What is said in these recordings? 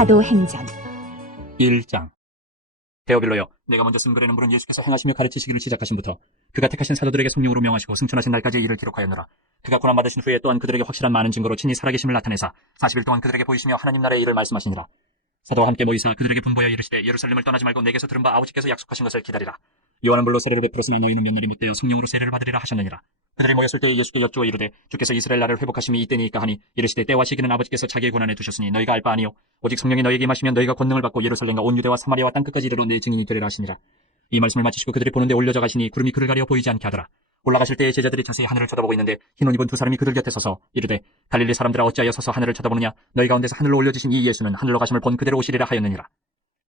사도행전 1장. 데오빌로여, 내가 먼저 쓴 글에는 물론 예수께서 행하시며 가르치시기를 시작하신부터 그가 택하신 사도들에게 성령으로 명하시고 승천하신 날까지 이를 기록하였노라. 그가 고난받으신 후에 또한 그들에게 확실한 많은 증거로 친히 살아계심을 나타내사 40일 동안 그들에게 보이시며 하나님 나라의 일을 말씀하시니라. 사도와 함께 모이사 그들에게 분보여 이르시되 예루살렘을 떠나지 말고 내게서 들은 바 아버지께서 약속하신 것을 기다리라. 요한은 물로 세례를 베풀었으나 너희는 몇 날이 못되어 성령으로 세례를 받으리라 하셨느니라. 그들이 모였을 때 예수께 여쭈어 이르되 주께서 이스라엘 나라를 회복하심이 이때니까 하니 이르시되 때와 시기는 아버지께서 자기의 권한에 두셨으니 너희가 알 바 아니요 오직 성령이 너희에게 임하시면 너희가 권능을 받고 예루살렘과 온 유대와 사마리아와 땅끝까지 이르러 내 증인이 되리라 하시니라. 이 말씀을 마치시고 그들이 보는데 올려져 가시니 구름이 그를 가려 보이지 않게 하더라. 올라가실 때에 제자들이 자세히 하늘을 쳐다보고 있는데 흰 옷 입은 두 사람이 그들 곁에 서서 이르되 갈릴리 사람들아 어찌하여 서서 하늘을 쳐다보느냐 너희 가운데서 하늘로 올려지신 이 예수는 하늘로 가심을 본 그대로 오시리라 하였느니라.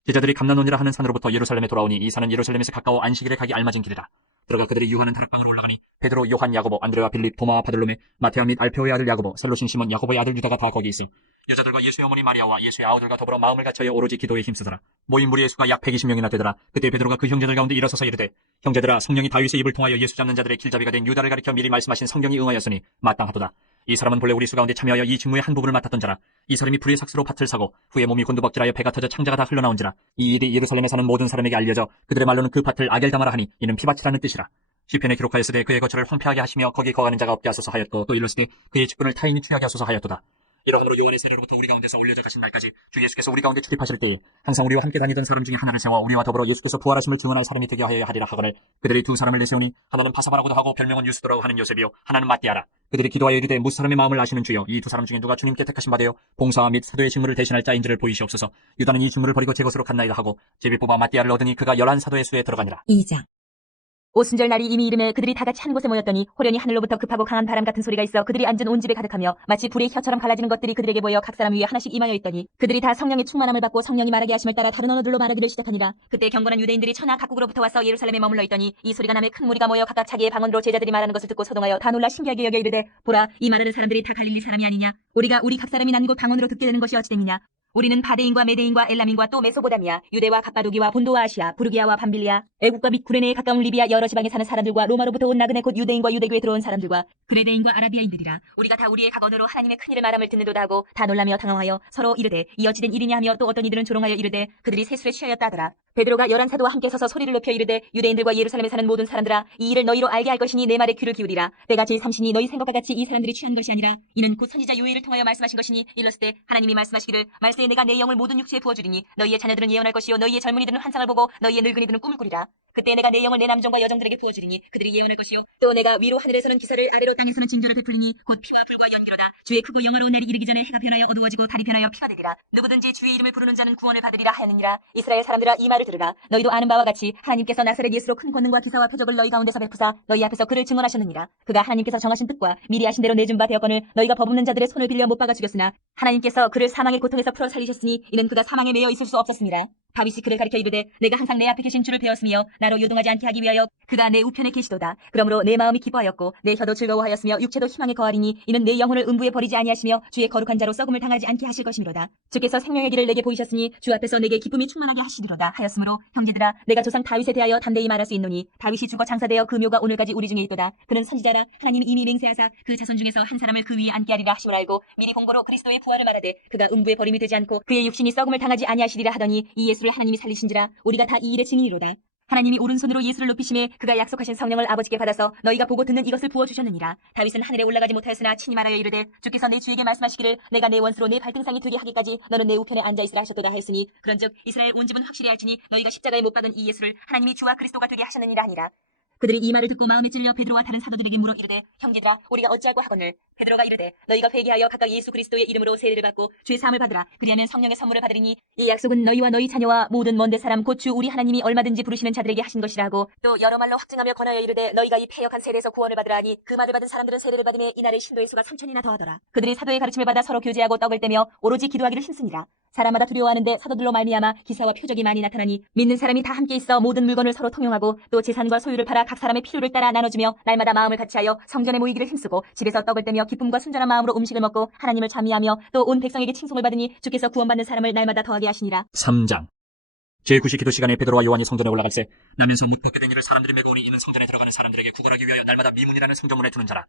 제자들이 감난원이라 하는 산으로부터 예루살렘에 돌아오니 이 산은 예루살렘에서 가까워 안식일에 가기 알맞은 길이라. 들어가 그들이 유하는 다락방으로 올라가니 베드로, 요한, 야고보, 안드레와 빌립, 도마와 바들로메, 마테아 및 알페오의 아들 야고보, 셀로신 시몬, 야고보의 아들 유다가 다 거기 있어 여자들과 예수의 어머니 마리아와 예수의 아우들과 더불어 마음을 같이하여 오로지 기도에 힘쓰더라. 모인 무리의 수가 약 120명이나 되더라. 그때 베드로가 그 형제들 가운데 일어서서 이르되 형제들아 성령이 다윗의 입을 통하여 예수 잡는 자들의 길잡이가 된 유다를 가리켜 미리 말씀하신 성경이 응하였으니 마땅하도다. 이 사람은 본래 우리 수 가운데 참여하여 이 직무의 한 부분을 맡았던 자라. 이 사람이 불의 삭스로 밭을 사고 후에 몸이 곤두박질하여 배가 터져 창자가 다 흘러나온지라. 이 일이 예루살렘에 사는 모든 사람에게 알려져 그들의 말로는 그 밭을 아겔다마라 하니 이는 피밭이라는 뜻이라. 시편에 기록하였으되 그의 거처를 황폐하게 하시며 거기 거하는 자가 없게 하소서 하였고 또 일렀으되 그의 직분을 타인이 취하게 하소서 하였도다. 이러함으로 요한의 세례로부터 우리 가운데서 올려져 가신 날까지 주 예수께서 우리 가운데 출입하실 때에 항상 우리와 함께 다니던 사람 중에 하나를 세워 우리와 더불어 예수께서 부활하심을 증언할 사람이 되게 하여야 하리라 하거늘 그들이 두 사람을 내세우니 하나는 바사바라고도 하고 별명은 유스도라고 하는 요셉이요 하나는 마띠아라. 그들이 기도하여 이르되 무사람의 마음을 아시는 주여 이 두 사람 중에 누가 주님께 택하신 바되어 봉사와 및 사도의 직무를 대신할 자인지를 보이시옵소서. 유다는 이 직무를 버리고 제 것으로 갔나이다 하고 제비 뽑아 마띠아를 얻으니 그가 11사도의 수에 들어가니라. 2장 오순절 날이 이미 이르매 그들이 다 같이 한 곳에 모였더니 호련히 하늘로부터 급하고 강한 바람 같은 소리가 있어 그들이 앉은 온 집에 가득하며 마치 불의 혀처럼 갈라지는 것들이 그들에게 보여 각 사람 위에 하나씩 임하여 있더니 그들이 다 성령의 충만함을 받고 성령이 말하게 하심을 따라 다른 언어들로 말하기를 시작하니라. 그때 경건한 유대인들이 천하 각국으로부터 와서 예루살렘에 머물러 있더니 이 소리가 나매 큰 무리가 모여 각각 자기의 방언으로 제자들이 말하는 것을 듣고 소동하여 다 놀라 신기하게 여겨 이르되 보라 이 말하는 사람들이 다 갈릴리 사람이 아니냐. 우리가 우리 각 사람이 난 곳 방언으로 듣게 되는 것이 어찌됨이냐. 우리는 바데인과 메데인과 엘람인과 또 메소보다미아, 유대와 갑바도기와 본도와 아시아, 부르기아와 밤빌리아, 애국과 및 구레네에 가까운 리비아 여러 지방에 사는 사람들과 로마로부터 온 나그네 곧 유대인과 유대교에 들어온 사람들과 그레데인과 아라비아인들이라. 우리가 다 우리의 각 언어로 하나님의 큰일을 말함을 듣는도다 하고 다 놀라며 당황하여 서로 이르되 이 어찌된 일이냐 하며 또 어떤 이들은 조롱하여 이르되 그들이 세술에 취하였다 하더라. 베드로가 11사도와 함께 서서 소리를 높여 이르되 유대인들과 예루살렘에 사는 모든 사람들아 이 일을 너희로 알게 할 것이니 내 말에 귀를 기울이라. 때가 제일 삼신이 너희 생각과 같이 이 사람들이 취한 것이 아니라 이는 곧 선지자 요엘을 통하여 말씀하신 것이니 이르시되 하나님이 말씀하시기를 말세에 내가 내 영을 모든 육체에 부어주리니 너희의 자녀들은 예언할 것이요 너희의 젊은이들은 환상을 보고 너희의 늙은이들은 꿈을 꾸리라. 그때 내가 내 영을 내 남종과 여종들에게 부어주리니 그들이 예언할 것이요 또 내가 위로 하늘에서는 기사를 아래로 땅에서는 징조를 베풀리니 곧 피와 불과 연기로다. 주의 크고 영화로운 날이 이르기 전에 해가 변하여 어두워지고 달이 변하여 피가 되리라. 누구든지 주의 이름을 부르는 자는 구원을 받으리라 하였느니라. 이스라엘 사람들아 이 말을 들으라. 너희도 아는 바와 같이 하나님께서 나사렛 예수로 큰 권능과 기사와 표적을 너희 가운데서 베푸사 너희 앞에서 그를 증언하셨느니라. 그가 하나님께서 정하신 뜻과 미리 하신 대로 내준 바 되었거늘 너희가 버붙는 자들의 손을 빌려 못 박아 죽였으나 하나님께서 그를 사망의 고통에서 풀어 살리셨으니 이는 그가 사망에 매여 있을 수 없었습니다. 다윗이 그를 가리켜 이르되 내가 항상 내 앞에 계신 주를 배웠으며 나로 요동하지 않게 하기 위하여 그가 내 우편에 계시도다. 그러므로 내 마음이 기뻐하였고 내 혀도 즐거워하였으며 육체도 희망에 거하리니 이는 내 영혼을 음부에 버리지 아니하시며 주의 거룩한 자로 썩음을 당하지 않게 하실 것이미로다. 주께서 생명의 길을 내게 보이셨으니 주 앞에서 내게 기쁨이 충만하게 하시리로다 하였으므로 형제들아 내가 조상 다윗에 대하여 담대히 말할 수 있노니 다윗이 죽어 장사되어 그 묘가 오늘까지 우리 중에 있도다. 그는 선지자라 하나님이 이미 맹세하사 그 자손 중에서 한 사람을 그 위에 앉게 하리라 하심을 알고 미리 공고로 그리스도의 부활을 말하되 그가 음부에 버림이 되지 않고 그의 육신이 썩음을 당하지 아니하시리라 하더니 이 예수를 하나님이 살리신지라. 우리가 다 이 일의 증인이로다. 하나님이 오른손으로 예수를 높이심에 그가 약속하신 성령을 아버지께 받아서 너희가 보고 듣는 이것을 부어주셨느니라. 다윗은 하늘에 올라가지 못하였으나 친히 말하여 이르되 주께서 내 주에게 말씀하시기를 내가 내 원수로 내 발등상이 되게 하기까지 너는 내 우편에 앉아있으라 하셨도다 하였으니 그런즉 이스라엘 온 집은 확실히 알지니 너희가 십자가에 못 박은 이 예수를 하나님이 주와 그리스도가 되게 하셨느니라 하니라. 그들이 이 말을 듣고 마음에 찔려 베드로와 다른 사도들에게 물어 이르되 형제들아 우리가 어찌하고 하거늘. 베드로가 이르되 너희가 회개하여 각각 예수 그리스도의 이름으로 세례를 받고 주의 사함을 받으라. 그리하면 성령의 선물을 받으리니 이 약속은 너희와 너희 자녀와 모든 먼데 사람 곧 주 우리 하나님이 얼마든지 부르시는 자들에게 하신 것이라 하고 또 여러 말로 확증하며 권하여 이르되 너희가 이 패역한 세례에서 구원을 받으라 하니 그 말을 받은 사람들은 세례를 받음에 이날의 신도의 수가 3,000이나 더하더라. 그들이 사도의 가르침을 받아 서로 교제하고 떡을 떼며 오로지 기도하기를 힘쓰니라. 사람마다 두려워하는데 사도들로 말미암아 기사와 표적이 많이 나타나니 믿는 사람이 다 함께 있어 모든 물건을 서로 통용하고 또 재산과 소유를 팔아 각 사람의 필요를 따라 나눠주며 날마다 마음을 같이하여 성전에 모이기를 힘쓰고 집에서 떡을 떼며 기쁨과 순전한 마음으로 음식을 먹고 하나님을 찬미하며 또 온 백성에게 칭송을 받으니 주께서 구원받는 사람을 날마다 더하게 하시니라. 3장. 제9시 기도 시간에 베드로와 요한이 성전에 올라갈새 나면서 못 벗게 된 이를 사람들이 메고 오니 이는 성전에 들어가는 사람들에게 구걸하기 위하여 날마다 미문이라는 성전문에 두는 자라.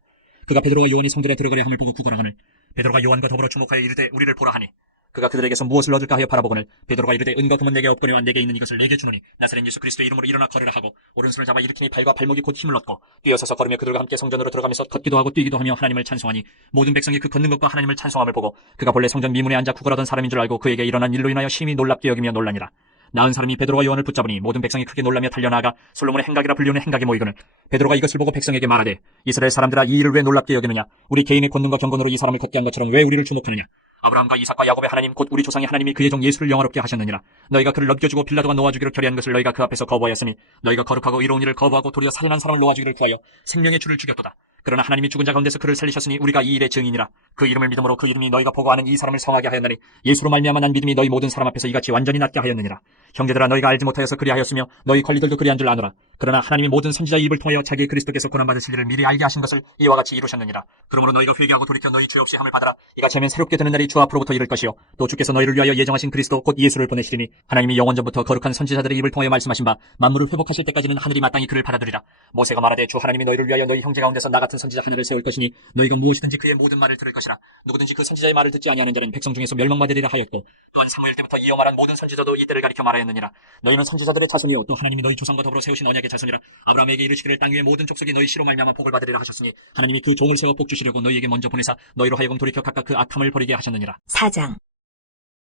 그가 베드로와 요한이 성전에 들어가려 함을 보고 구걸하거늘 베드로가 요한과 더불어 주목하여 이르되 우리를 보라 하니 그가 그들에게서 무엇을 얻을까 하여 바라보거늘 베드로가 이르되 은과 금은 내게 없거니와 내게 있는 이것을 내게 주노니 나사렛 예수 그리스도의 이름으로 일어나 걸으라 하고 오른손을 잡아 일으키니 발과 발목이 곧 힘을 얻고 뛰어서서 걸으며 그들과 함께 성전으로 들어가면서 걷기도 하고 뛰기도 하며 하나님을 찬송하니 모든 백성이 그 걷는 것과 하나님을 찬송함을 보고 그가 본래 성전 미문에 앉아 구걸하던 사람인 줄 알고 그에게 일어난 일로 인하여 심히 놀랍게 여기며 놀라니라. 나은 사람이 베드로와 요한을 붙잡으니 모든 백성이 크게 놀라며 달려나가 솔로몬의 행각이라 불리는 행각에 모이거늘 베드로가 이것을 보고 백성에게 말하되 이스라엘 사람들아 이 일을 왜 놀랍게 여기느냐 우리 개인의 권능과 경건으로 이 사람을 걷게 한 것처럼 왜 우리를 주목하느냐 아브라함과 이삭과 야곱의 하나님 곧 우리 조상의 하나님이 그의 종 예수를 영화롭게 하셨느니라. 너희가 그를 넘겨주고 빌라도가 놓아주기로 결의한 것을 너희가 그 앞에서 거부하였으니 너희가 거룩하고 이로운 일을 거부하고 도리어 살인한 사람을 놓아주기를 구하여 생명의 주를 죽였도다. 그러나 하나님이 죽은 자 가운데서 그를 살리셨으니 우리가 이 일의 증인이라. 그 이름을 믿음으로 그 이름이 너희가 보고하는 이 사람을 성하게 하였나니 예수로 말미암아 난 믿음이 너희 모든 사람 앞에서 이같이 완전히 낫게 하였느니라. 형제들아 너희가 알지 못하여서 그리하였으며 너희 관리들도 그리한 줄 아노라. 그러나 하나님이 모든 선지자의 입을 통하여 자기 그리스도께서 고난받으실 일을 미리 알게 하신 것을 이와 같이 이루셨느니라. 그러므로 너희가 회개하고 돌이켜 너희 죄 없이 함을 받아라. 이같이 하면 새롭게 되는 날이 주 앞으로부터 이를 것이요 또 주께서 너희를 위하여 예정하신 그리스도 곧 예수를 보내시리니 하나님이 영원전부터 거룩한 선지자들의 입을 통하여 말씀하신 바 만물을 회복하실 때까지는 하늘이 마땅히 그를 받아들이라. 모세가 말하되 주 하나님이 너희를 위하여 너희 형제 가운데서 나 같은 선지자 하나를 세울 것이니 너희가 무엇이든지 그의 모든 말을 들을 것이라. 누구든지 그 선지자의 말을 듣지 아니하는 자는 백성 중에서 멸망받으리라 하였고 또한 사무엘 때부터 이어 말한 모든 선지자도 이때를 가리켜 말하였느니라. 너희는 선지자들의 자손이요 또 하나님이 너희 조상과 더불어 세우신 언약의 자손이라. 아브라함에게 이르시기를 땅 위의 모든 족속이 너희 씨로 말미암아 복을 받으리라 하셨으니 하나님이 그 종을 세워 복 주시려고 너희에게 먼저 보내사 너희로 하여금 돌이켜 각각 그 악함을 버리게 하셨느니라. 4장.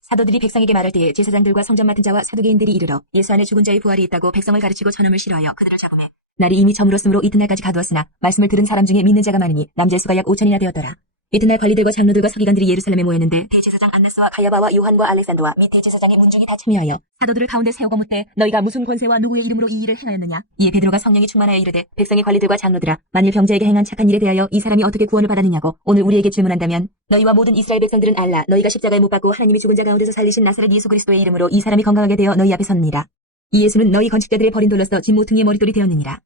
사도들이 백성에게 말할 때에 제사장들과 성전 맡은 자와 사두개인들이 이르러 예수 안에 죽은 자의 부활이 있다고 백성을 가르치고 전함을 싫어하여 그들을 잡으매 날이 이미 저물었으므로 이튿날까지 가두었으나 말씀을 들은 사람 중에 믿는 자가 많으니 남자의 수가 약 5천이나 되었더라. 이튿날 관리들과 장로들과 서기관들이 예루살렘에 모였는데 대제사장 안나스와 가야바와 요한과 알렉산더와 및 대제사장의 문중이 다 참여하여 사도들을 가운데 세우고 묻되 너희가 무슨 권세와 누구의 이름으로 이 일을 행하였느냐. 이에 베드로가 성령이 충만하여 이르되 백성의 관리들과 장로들아 만일 병자에게 행한 착한 일에 대하여 이 사람이 어떻게 구원을 받았느냐고 오늘 우리에게 질문한다면 너희와 모든 이스라엘 백성들은 알라. 너희가 십자가에 못 박고 하나님이 죽은 자 가운데서 살리신 나사렛 예수 그리스도의 이름으로 이 사람이 건강하게 되어 너희 앞에 섰느니라. 이 예수는 너희 건축자들의 버린 돌로서 진 모퉁이의 머릿돌이 되었느니라.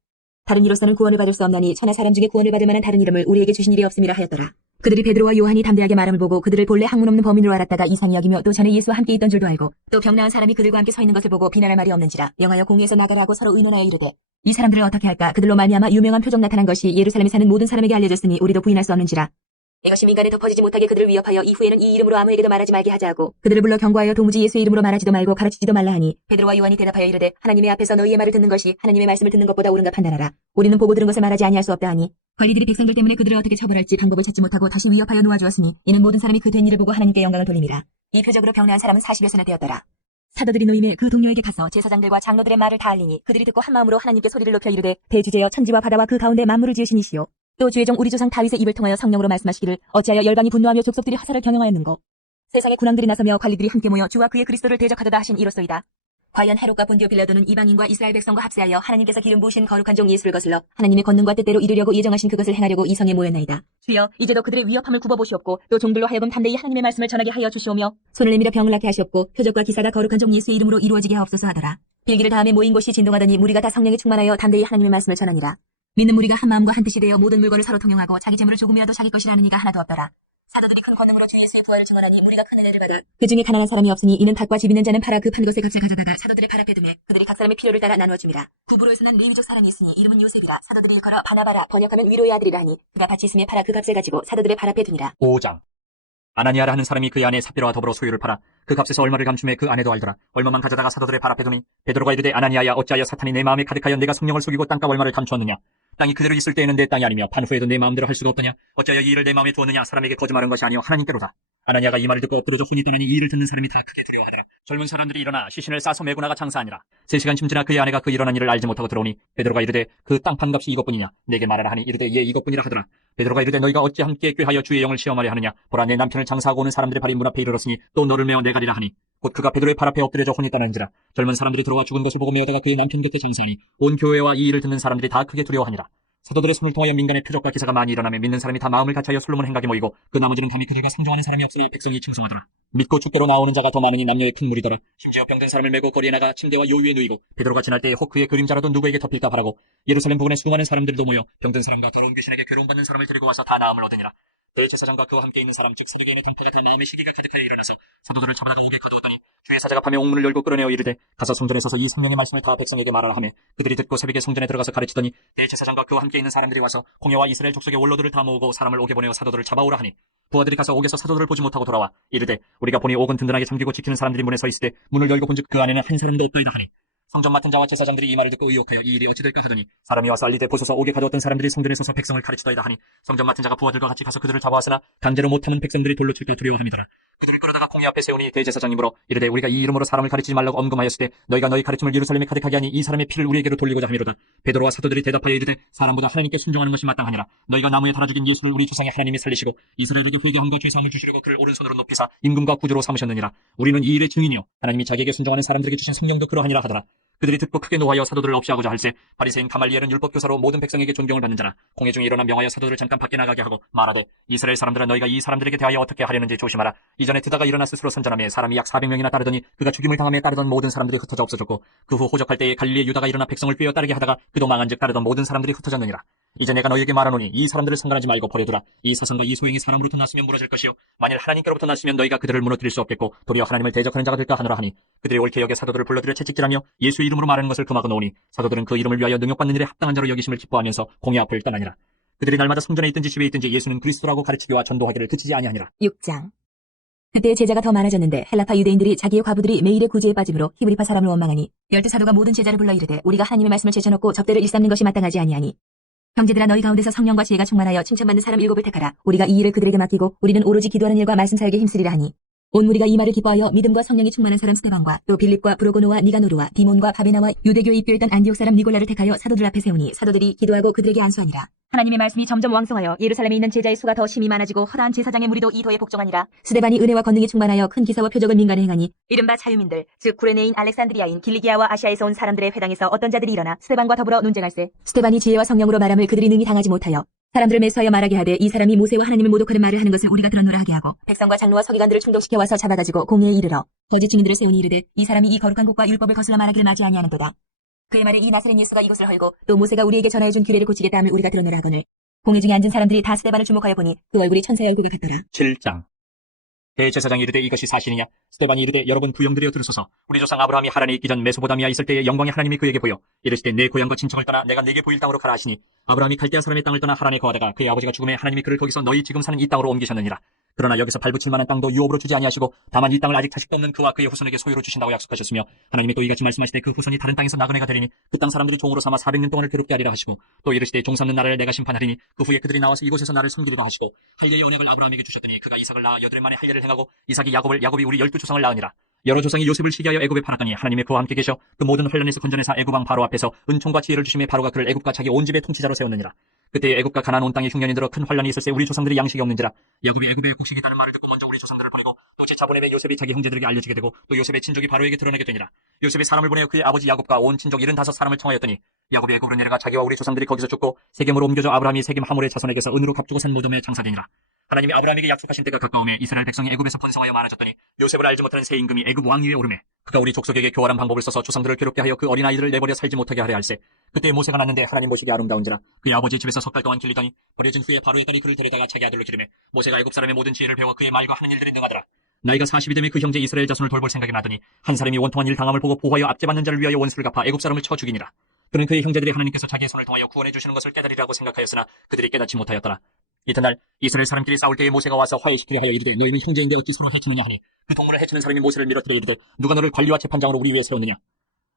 다른 이로서는 구원을 받을 수 없나니 천하 사람 중에 구원을 받을 만한 다른 이름을 우리에게 주신 일이 없음이라 하였더라. 그들이 베드로와 요한이 담대하게 말함을 보고 그들을 본래 학문 없는 범인으로 알았다가 이상히 여기며 또 전에 예수와 함께 있던 줄도 알고 또 병 나은 사람이 그들과 함께 서 있는 것을 보고 비난할 말이 없는지라 명하여 공회에서 나가라 하고 서로 의논하여 이르되 이 사람들을 어떻게 할까. 그들로 말미암아 유명한 표적 나타난 것이 예루살렘에 사는 모든 사람에게 알려졌으니 우리도 부인할 수 없는지라. 이것이 민간에 덮어지지 못하게 그들을 위협하여 이후에는 이 이름으로 아무에게도 말하지 말게 하자 하고 그들을 불러 경고하여 도무지 예수의 이름으로 말하지도 말고 가르치지도 말라 하니 베드로와 요한이 대답하여 이르되 하나님의 앞에서 너희의 말을 듣는 것이 하나님의 말씀을 듣는 것보다 옳은가 판단하라. 우리는 보고 들은 것을 말하지 아니할 수 없다 하니 관리들이 백성들 때문에 그들을 어떻게 처벌할지 방법을 찾지 못하고 다시 위협하여 놓아주었으니 이는 모든 사람이 그 된 일을 보고 하나님께 영광을 돌림이라. 이 표적으로 병나은 사람은 40여세나 되었더라. 사도들이 노임에 그 동료에게 가서 제사장들과 장로들의 말을 다 알리니 그들이 듣고 한마음으로 하나님께 소리를 높여 이르되 대주제여 천지와 바다와 그 가운데 만물을 지으신 이시오 또 주의 종 우리 조상 다윗의 입을 통하여 성령으로 말씀하시기를 어찌하여 열방이 분노하며 족속들이 화살을 경영하였는고 세상의 군왕들이 나서며 관리들이 함께 모여 주와 그의 그리스도를 대적하도다 하신 이로소이다. 과연 헤롯과 본디오 빌라도는 이방인과 이스라엘 백성과 합세하여 하나님께서 기름 부으신 거룩한 종 예수를 거슬러 하나님의 권능과 뜻대로 이루려고 예정하신 그것을 행하려고 이 성에 모였나이다. 주여 이제도 그들의 위협함을 굽어보시옵고 또 종들로 하여금 담대히 하나님의 말씀을 전하게 하여 주시오며 손을 내밀어 병을 낫게 하시옵고 표적과 기사가 거룩한 종 예수의 이름으로 이루어지게 하옵소서 하더라. 빌기를 다음에 모인 곳이 진동하더니 무리가 다 성령에 충만하여 담대히 하나님의 말씀을 전하니라. 믿는 무리가 한 마음과 한 뜻이 되어 모든 물건을 서로 통용하고 자기 재물을 조금이라도 자기 것이라는 이가 하나도 없더라. 사도들이 큰 권능으로 주 예수의 부활을 증언하니 무리가 큰 은혜를 받아 그 중에 가난한 사람이 없으니 이는 닭과 집 있는 자는 팔아 그 판 것의 값을 가져다가 사도들의 발 앞에 두매 그들이 각 사람의 필요를 따라 나누어 줌이라. 구브로에서 난 레위족 사람이 있으니 이름은 요셉이라. 사도들이 일컬어 바나바라 번역하면 위로의 아들이라 하니 그가 같이 있음에 팔아 그 값을 가지고 사도들의 발 앞에 두니라. 5장. 아나니아라 하는 사람이 그 안에 삽비라와 더불어 소유를 팔아 그 값에서 얼마를 감춤해 그 아내도 알더라. 얼마만 가져다가 사도들의 발 앞에 두니 베드로가 이르되 아나니아야 어찌하여 사탄이 내 마음에 가득하여 내가 성령을 속이고 땅값 얼마를 감추었느냐. 땅이 그대로 있을 때에는 내 땅이 아니며 판 후에도 내 마음대로 할 수가 없더냐. 어찌하여 이 일을 내 마음에 두었느냐. 사람에게 거짓말한 것이 아니요 하나님께로다. 아나니아가 이 말을 듣고 엎드러져 혼이 떠나니 이 일을 듣는 사람이 다 크게 두려워하더라. 젊은 사람들이 일어나 시신을 싸서 메고 나가 장사하니라. 3시간 쯤지나 그의 아내가 그 일어난 일을 알지 못하고 들어오니 베드로가 이르되 그 땅 판값이 이것뿐이냐. 내게 말하라 하니 이르되 예 이것뿐이라 하더라. 베드로가 이르되 너희가 어찌 함께 꾀하여 주의 영을 시험하려 하느냐. 보라 내 남편을 장사하고 오는 사람들의 발이 문 앞에 이르렀으니 또 너를 메어 내가리라 하니 곧 그가 베드로의 발 앞에 엎드려져 혼이 떠나는지라. 젊은 사람들이 들어와 죽은 것을 보고 메어다가 그의 남편 곁에 장사하니 온 교회와 이 일을 듣는 사람들이 다 크게 두려워하니라. 사도들의 손을 통하여 민간의 표적과 기사가 많이 일어나며 믿는 사람이 다 마음을 같이하여 솔로몬 행각에 모이고 그 나머지는 감히 그들과 상종하는 사람이 없으나 백성이 칭송하더라. 믿고 주께로 나오는 자가 더 많으니 남녀의 큰 무리더라. 심지어 병든 사람을 메고 거리에 나가 침대와 요위에 누이고 베드로가 지날 때에 혹 그의 그림자라도 누구에게 덮일까 바라고 예루살렘 부근에 수많은 사람들도 모여 병든 사람과 더러운 귀신에게 괴로움받는 사람을 데리고 와서 다 나음을 얻으니라. 대제사장과 그와 함께 있는 사람 즉 사두개인의 당파가 다 마음의 시기가 가득하여 일어나서 사도들을 잡아다가 옥에 가두었더니 주의 사자가 밤에 옥문을 열고 끌어내어 이르되 가서 성전에 서서 이 성령의 말씀을 다 백성에게 말하라 하며 그들이 듣고 새벽에 성전에 들어가서 가르치더니 대제사장과 그와 함께 있는 사람들이 와서 공회와 이스라엘 족속의 원로들을 다 모으고 사람을 옥에 보내어 사도들을 잡아오라 하니 부하들이 가서 옥에서 사도들을 보지 못하고 돌아와 이르되 우리가 보니 옥은 든든하게 잠기고 지키는 사람들이 문에 서 있으되 문을 열고 본즉 그 안에는 한 사람도 없더이다 하니 성전 맡은 자와 제사장들이 이 말을 듣고 의혹하여 이 일이 어찌 될까 하더니 사람이 와서 알리되 보소서 옥에 가두었던 사람들이 성전에 서서 백성을 가르치더이다 하니 성전 맡은 자가 부하들과 같이 가서 그들을 잡아왔으나 강제로 못하면 백성들이 돌로 칠까 두려워함이더라. 그들을 끌어다가 공회 앞에 세우니 대제사장이 물어 이르되 우리가 이 이름으로 사람을 가르치지 말라고 엄금하였으되 너희가 너희 가르침을 예루살렘에 가득하게 하니 이 사람의 피를 우리에게로 돌리고자 함이로다. 베드로와 사도들이 대답하여 이르되 사람보다 하나님께 순종하는 것이 마땅하니라. 너희가 나무에 달아 죽인 예수를 우리 조상의 하나님이 살리시고 이스라엘에게 회개함과 죄사함을 주시려고 그를 오른손으로 높이사 임금과 구주로 삼으셨느니라. 우리는 이 일의 증인이요 하나님이 자기에게 순종하는 사람들에게 주신 성령도 그러하니라 하더라. 그들이 듣고 크게 노하여 사도들을 없이하고자 할세 바리새인 가말리엘은 율법교사로 모든 백성에게 존경을 받는 자라. 공회 중에 일어나 명하여 사도들을 잠깐 밖에 나가게 하고 말하되 이스라엘 사람들아 너희가 이 사람들에게 대하여 어떻게 하려는지 조심하라. 이전에 드다가 일어나 스스로 선전하며 사람이 약 400명이나 따르더니 그가 죽임을 당함에 따르던 모든 사람들이 흩어져 없어졌고 그 후 호적할 때에 갈릴리의 유다가 일어나 백성을 꿰어 따르게 하다가 그도 망한즉 따르던 모든 사람들이 흩어졌느니라. 이제 내가 너희에게 말하노니 이 사람들을 상관하지 말고 버려두라. 이 사상과 이 소행이 사람으로부터 났으면 무너질 것이요 만일 하나님께로부터 났으면 너희가 그들을 무너뜨릴 수 없겠고 도리어 하나님을 대적하는 자가 될까 하노라 하니 그들이 옳게 여겨 사도들을 불러들여 채찍질하며 예수 이름으로 말하는 것을 금하고 놓으니 사도들은 그 이름을 위하여 능욕받는 일에 합당한 자로 여기심을 기뻐하면서 공회 앞을 떠나니라. 그들이 날마다 성전에 있든지 집에 있든지 예수는 그리스도라고 가르치기와 전도하기를 그치지 아니하니라. 6장. 그때 제자가 더 많아졌는데 헬라파 유대인들이 자기의 과부들이 매일의 구제에 빠짐으로 히브리파 사람을 원망하니 12사도가 모든 제자를 불러 이르되 우리가 하나님의 말씀을 제쳐놓고 접대를 일삼는 것이 마땅하지 아니하니 형제들아 너희 가운데서 성령과 지혜가 충만하여 칭찬받는 사람 7을 택하라. 우리가 이 일을 그들에게 맡기고 우리는 오로지 기도하는 일과 말씀 사역에 힘쓰리라 하니 온 무리가 이 말을 기뻐하여 믿음과 성령이 충만한 사람 스데반과 또 빌립과 브로고노와 니가노르와 디몬과 바베나와 유대교에 입교했던 안디옥 사람 니골라를 택하여 사도들 앞에 세우니 사도들이 기도하고 그들에게 안수하니라. 하나님의 말씀이 점점 왕성하여 예루살렘에 있는 제자의 수가 더 심히 많아지고 허다한 제사장의 무리도 이 도에 복종하니라. 스데반이 은혜와 권능이 충만하여 큰 기사와 표적을 민간에 행하니 이른바 자유민들 즉 구레네인 알렉산드리아인 길리기아와 아시아에서 온 사람들의 회당에서 어떤 자들이 일어나 스데반과 더불어 논쟁할세. 스데반이 지혜와 성령으로 말함을 그들이 능히 당하지 못하여 사람들을 매수하여 말하게 하되 이 사람이 모세와 하나님을 모독하는 말을 하는 것을 우리가 들었노라 하게 하고 백성과 장로와 서기관들을 충동시켜 와서 잡아가지고 공회에 이르러 거짓 증인들을 세우니 이르되 이 사람이 이 거룩한 곳과 율법을 거슬러 말하기를 마지 아니하는도다. 그의 말에 이 나사렛 예수가 이곳을 헐고 또 모세가 우리에게 전하여준 규례를 고치겠다 함을 우리가 들었노라 하거늘 공회 중에 앉은 사람들이 다 스데반을 주목하여 보니 그 얼굴이 천사의 얼굴과 같더라. 7장. 대제사장이 이르되 이것이 사실이냐? 스데반이 이르되 여러분 부형들이여 들으소서. 우리 조상 아브라함이 하란에 있기 전 메소보다미아 있을 때에 영광의 하나님이 그에게 보여 이르시되 내 고향과 친척을 떠나 내가 네게 보일 땅으로 가라 하시니 아브라함이 갈대아 사람의 땅을 떠나 하란에 거하다가 그의 아버지가 죽음에 하나님이 그를 거기서 너희 지금 사는 이 땅으로 옮기셨느니라. 그러나 여기서 발붙일 만한 땅도 유업으로 주지 아니하시고 다만 이 땅을 아직 자식도 없는 그와 그의 후손에게 소유로 주신다고 약속하셨으며 하나님이 또 이같이 말씀하시되 그 후손이 다른 땅에서 나그네가 되리니 그 땅 사람들이 종으로 삼아 400년 동안을 괴롭게 하리라 하시고 또 이르시되 종 삼는 나라를 내가 심판하리니 그 후에 그들이 나와서 이곳에서 나를 섬기리라 하시고 할례의 언약을 아브라함에게 주셨더니 그가 이삭을 낳아 8해 만에 할례를 행하고 이삭이 야곱이 우리 12조상을 낳으니라. 여러 조상이 요셉을 시기하여 애굽에 팔았더니 하나님의 그와 함께 계셔 그 모든 환란에서 건져내사 애굽 왕 바로 앞에서 은총과 지혜를 주심에 바로가 그를 애굽과 자기 온 집의 통치자로 세웠느니라. 그때 애굽과 가나안 온 땅에 흉년이 들어 큰 환란이 있을세 우리 조상들이 양식이 없는지라. 야곱이 애굽에 곡식이 있다는 말을 듣고 먼저 우리 조상들을 보내고 또 제차 보내매 요셉이 자기 형제들에게 알려지게 되고 또 요셉의 친족이 바로에게 드러나게 되니라. 요셉이 사람을 보내어 그의 아버지 야곱과 온 친족 75사람을 청하였더니 야곱이 애굽으로 내려가 자기와 우리 조상들이 거기서 죽고 세겜으로 옮겨져 아브라함이 세겜 하물의 자손에게서 은으로 값주고 산 모돔에 장사되니라. 하나님이 아브라함에게 약속하신 때가 가까우매 이스라엘 백성이 애굽에서 번성하여 많아졌더니 요셉을 알지 못하는 새 임금이 애굽 왕 위에 오르매 그가 우리 족속에게 교활한 방법을 써서 조상들을 괴롭게 하여 그 어린아이들을 내버려 살지 못하게 하려 할세. 그때 모세가 났는데 하나님 보시기 아름다운지라 그의 아버지 집에서 석 달 동안 길리더니 버려진 후에 바로의 딸이 그를 데려다가 자기 아들로 기르매 모세가 애굽 사람의 모든 지혜를 배워 그의 말과 하는 일들이 능하더라. 나이가 40이 되매 그 형제 이스라엘 자손을 돌볼 생각이 나더니 한 사람이 원통한 일 당함을 보고 보호하여 압제받는 자를 위하여 원수를 갚아 애굽 사람을 쳐 죽이니라. 그는 그의 형제들이 하나님께서 자기의 손을 통하여 구원해 주시는 것을 깨달으리라고 생각하였으나 그들이 깨닫지 못하였더라. 이튿날 이스라엘 사람끼리 싸울 때에 모세가 와서 화해시키려 하여 이르되 너희는 형제인데 어찌 서로 해치느냐 하니 그 동문을 해치는 사람이 모세를 밀어뜨려 이르되 누가 너를 관리와 재판장으로 우리 위에 세웠느냐?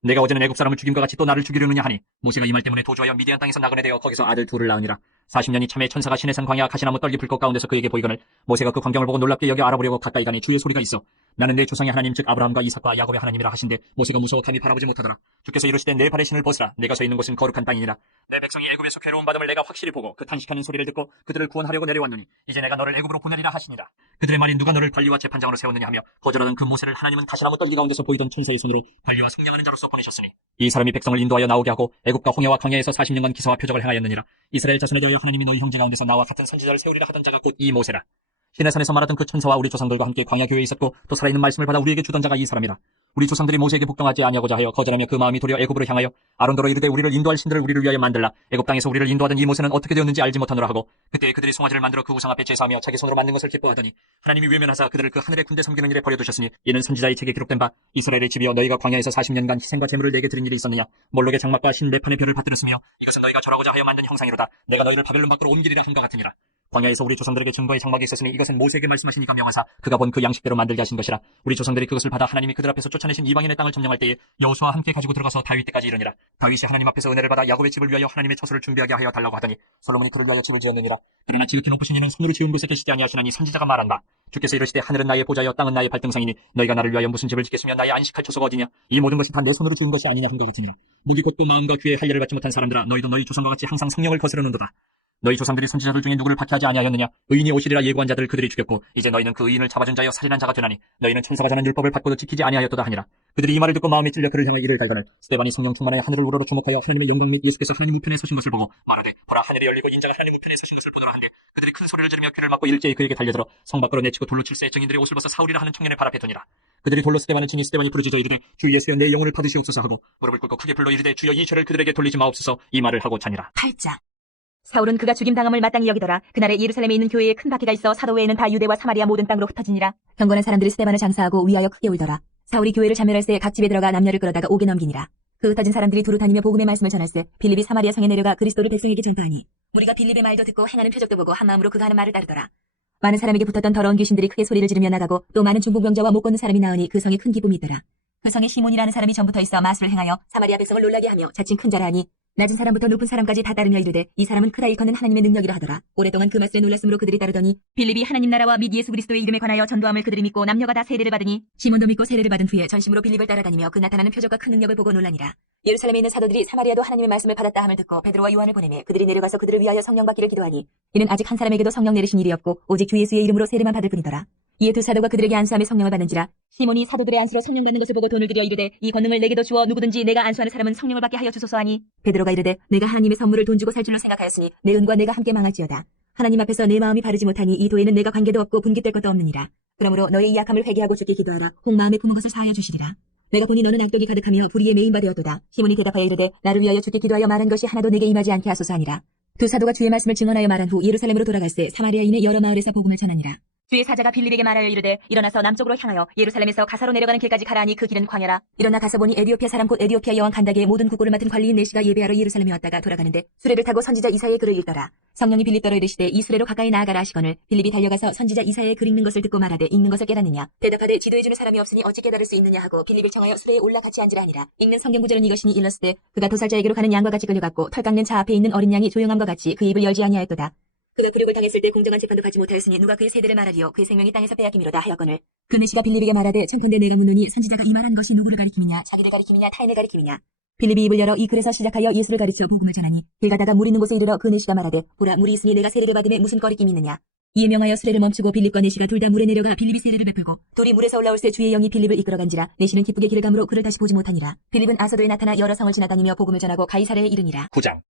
내가 어제는 애굽 사람을 죽임과 같이 또 나를 죽이려느냐 하니 모세가 이 말 때문에 도주하여 미디안 땅에서 나그네 되어 거기서 아들 둘을 낳으니라. 40년이 참에 천사가 시내산 광야 가시나무 떨기 불꽃 가운데서 그에게 보이거늘 모세가 그 광경을 보고 놀랍게 여겨 알아보려고 가까이 가니 주의 소리가 있어 나는 내 조상의 하나님 즉 아브라함과 이삭과 야곱의 하나님이라 하신데 모세가 무서워 감히 바라보지 못하더라. 주께서 이르시되 내 발의 신을 벗으라. 내가 서 있는 곳은 거룩한 땅이니라. 내 백성이 애굽에서 괴로움 받음을 내가 확실히 보고 그 탄식하는 소리를 듣고 그들을 구원하려고 내려왔노니 이제 내가 너를 애굽으로 보내리라 하시니라. 그들의 말이 누가 너를 관리와 재판장으로 세웠느냐 하며 거절하던 그 모세를 하나님은 가시나무 떨기 가운데서 보이던 천사의 손으로 관리와 속량하는 자로서 보내셨으니 이 사람이 백성을 인도하여 나오게 하고 애굽과 홍해와 광야에서 40년간 기사와 표적을 행하였느니라. 이스라엘 자손에 대하여 하나님이 너희 형제 가운데서 나와 같은 선지자를 세우리라 하던 자가 곧 이 모세라. 신의 산에서 말하던 그 천사와 우리 조상들과 함께 광야 교회에 있었고 또 살아있는 말씀을 받아 우리에게 주던 자가 이 사람이라. 우리 조상들이 모세에게 복종하지 아니하고자 하여 거절하며 그 마음이 도리어 애굽으로 향하여 아론더러 이르되 우리를 인도할 신들을 우리를 위하여 만들라. 애굽 땅에서 우리를 인도하던 이 모세는 어떻게 되었는지 알지 못하노라 하고 그때 그들이 송아지를 만들어 그 우상 앞에 제사하며 자기 손으로 만든 것을 기뻐하더니 하나님이 외면하사 그들을 그 하늘의 군대 섬기는 일에 버려두셨으니 이는 선지자의 책에 기록된 바 이스라엘의 집이여 너희가 광야에서 40년간 희생과 제물을 내게 드린 일이 있었느냐. 몰록의 장막과 신레판의 별을 받들었으며 이것은 너희가 절하고자 하여 만든 형상이로다. 내가 너희를 바벨론 밖으로 옮기리라 한것 같으니라. 광야에서 우리 조상들에게 증거의 장막이 있었으니 이것은 모세에게 말씀하신 이가 명하사 그가 본 그 양식대로 만들게 하신 것이라. 우리 조상들이 그것을 받아 하나님이 그들 앞에서 쫓아내신 이방인의 땅을 점령할 때에 여호수아와 함께 가지고 들어가서 다윗 때까지 이르니라. 다윗이 하나님 앞에서 은혜를 받아 야곱의 집을 위하여 하나님의 처소를 준비하게 하여 달라고 하더니 솔로몬이 그를 위하여 집을 지었느니라. 그러나 지극히 높으신 이는 손으로 지은 곳에 계시지 아니하시나니 선지자가 말한다. 주께서 이르시되 하늘은 나의 보좌여 땅은 나의 발등상이니 너희가 나를 위하여 무슨 집을 짓겠으며 나의 안식할 처소가 어디냐. 이 모든 것이 다 내 손으로 지은 것이 아니냐 한것 같으니라. 목이 곧고 마음과 귀에 할례를 받지 못한 사람들아 너희도 너희 조상과 같이 항상 성령을 거스르는도다. 너희 조상들이 선지자들 중에 누구를 박해하지 아니하였느냐. 의인이 오시리라 예고한 자들을 그들이 죽였고 이제 너희는 그 의인을 잡아준 자여 살인한 자가 되나니 너희는 천사가 전한 율법을 받고도 지키지 아니하였도다 하니라. 그들이 이 말을 듣고 마음에 찔려 그를 향하여 이를 갈거늘 스데반이 성령 충만하여 하늘을 우러러 주목하여 하나님의 영광 및 예수께서 하나님 우편에 서신 것을 보고 말하되 보라 하늘이 열리고 인자가 하나님 우편에 서신 것을 보노라 한데 그들이 큰 소리를 지르며 귀를 막고 일제히 그에게 달려들어 성 밖으로 내치고 돌로 칠세 정인들의 옷을 벗어 사울이라 하는 청년의 발 앞에 두니라. 그들이 돌로 스데반을 치니 스데반이 부르짖어 이르되 주 예수여 내 영혼을 받으시옵소서 하고 무릎을 꿇고 크게 불러 이르되 주여 이 죄를 그들에게 돌리지 마옵소서 이 말을 하고 자니라. 8장. 사울은 그가 죽임당함을 마땅히 여기더라. 그날에 예루살렘에 있는 교회에 큰 박해가 있어 사도 외에는 다 유대와 사마리아 모든 땅으로 흩어지니라. 경건한 사람들이 스데반을 장사하고 위하여 크게 울더라. 사울이 교회를 자멸할새 각 집에 들어가 남녀를 끌어다가 옥에 넘기니라. 그 흩어진 사람들이 두루 다니며 복음의 말씀을 전할새 빌립이 사마리아 성에 내려가 그리스도를 백성에게 전파하니 우리가 빌립의 말도 듣고 행하는 표적도 보고 한 마음으로 그가 하는 말을 따르더라. 많은 사람에게 붙었던 더러운 귀신들이 크게 소리를 지르며 나가고 또 많은 중풍병자와 못 걷는 사람이 나으니 그 성에 큰 기쁨이 있더라. 그 성에 시몬이라는 사람이 전부터 있어 마술을 행하여 사마리아 백성을 놀라게 하며 자칭 큰 자라 하니 낮은 사람부터 높은 사람까지 다 따르며 이르되 이 사람은 크다 일컫는 하나님의 능력이라 하더라. 오랫동안 그 말씀에 놀랐으므로 그들이 따르더니 빌립이 하나님 나라와 및 예수 그리스도의 이름에 관하여 전도함을 그들이 믿고 남녀가 다 세례를 받으니 시몬도 믿고 세례를 받은 후에 전심으로 빌립을 따라다니며 그 나타나는 표적과 큰 능력을 보고 놀라니라. 예루살렘에 있는 사도들이 사마리아도 하나님의 말씀을 받았다 함을 듣고 베드로와 요한을 보내매 그들이 내려가서 그들을 위하여 성령 받기를 기도하니 이는 아직 한 사람에게도 성령 내리신 일이 없고 오직 주 예수의 이름으로 세례만 받을 뿐이더라. 이에 두 사도가 그들에게 안수함에 성령을 받는지라. 시몬이 사도들의 안수로 성령 받는 것을 보고 돈을 들여 이르되 이 권능을 내게도 주어 누구든지 내가 안수하는 사람은 성령을 받게 하여 주소서 하니 베드로가 이르되 내가 하나님의 선물을 돈 주고 살 줄로 생각하였으니 내 은과 내가 함께 망할지어다. 하나님 앞에서 내 마음이 바르지 못하니 이 도에는 내가 관계도 없고 분깃될 것도 없느니라. 그러므로 너의 이 약함을 회개하고 주께 기도하라. 혹 마음에 품은 것을 사하여 주시리라. 내가 보니 너는 악독이 가득하며 불의에 매인 바 되었도다. 시몬이 대답하여 이르되 나를 위하여 주께 기도하여 말한 것이 하나도 내게 임하지 않게 하소서 하니라. 두 사도가 주의 말씀을 증언하여 말한 후 예루살렘으로 돌아갈새 사마리아인의 여러 마을에서 복음을 전하니라. 주의 사자가 빌립에게 말하여 이르되 일어나서 남쪽으로 향하여 예루살렘에서 가사로 내려가는 길까지 가라 하니 그 길은 광야라. 일어나 가서 보니 에디오피아 사람 곧 에디오피아 여왕 간다게의 모든 국고를 맡은 관리인 내시가 예배하러 예루살렘에 왔다가 돌아가는데 수레를 타고 선지자 이사야의 글을 읽더라. 성령이 빌립더러 이르시되 이 수레로 가까이 나아가라 하시거늘 빌립이 달려가서 선지자 이사야의 글 읽는 것을 듣고 말하되 읽는 것을 깨닫느냐. 대답하되 지도해주는 사람이 없으니 어찌 깨달을 수 있느냐 하고 빌립을 청하여 수레에 올라 같이 앉으라 하니라. 읽는 성경 구절은 이것이니 일렀을 때 그가 도살자에게로 가는 양과 같이 끌려갔고 털 깎는 차 앞에 있는 어린 양이 조용함과 같이 그 입을 열지 아니하였도다. 그가 굴욕을 당했을 때 공정한 재판도 받지 못하였으니 누가 그의 세대를 말하리요. 그의 생명이 땅에서 빼앗김이로다 하였거늘 그 내시가 빌립에게 말하되 청컨대 내가 묻노니 선지자가 이 말한 것이 누구를 가리킴이냐 자기를 가리킴이냐 타인을 가리킴이냐. 빌립이 입을 열어 이 글에서 시작하여 예수를 가르쳐 복음을 전하니 길 가다가 물 있는 곳에 이르러 그 내시가 말하되 보라 물이 있으니 내가 세례를 받음에 무슨 거리낌이 있느냐. 이에 명하여 수레를 멈추고 빌립과 내시가 둘 다 물에 내려가 빌립이 세례를 베풀고 둘이 물에서 올라올 새 주의 영이 빌립을 이끌어간지라. 내시는 기쁘게 길을 감으로 그를 다시 보지 못하니라. 빌립은 아소도에 나타나 여러 성을 지나다니며 복음을 전하고 가이사랴에 이르니라. 9장.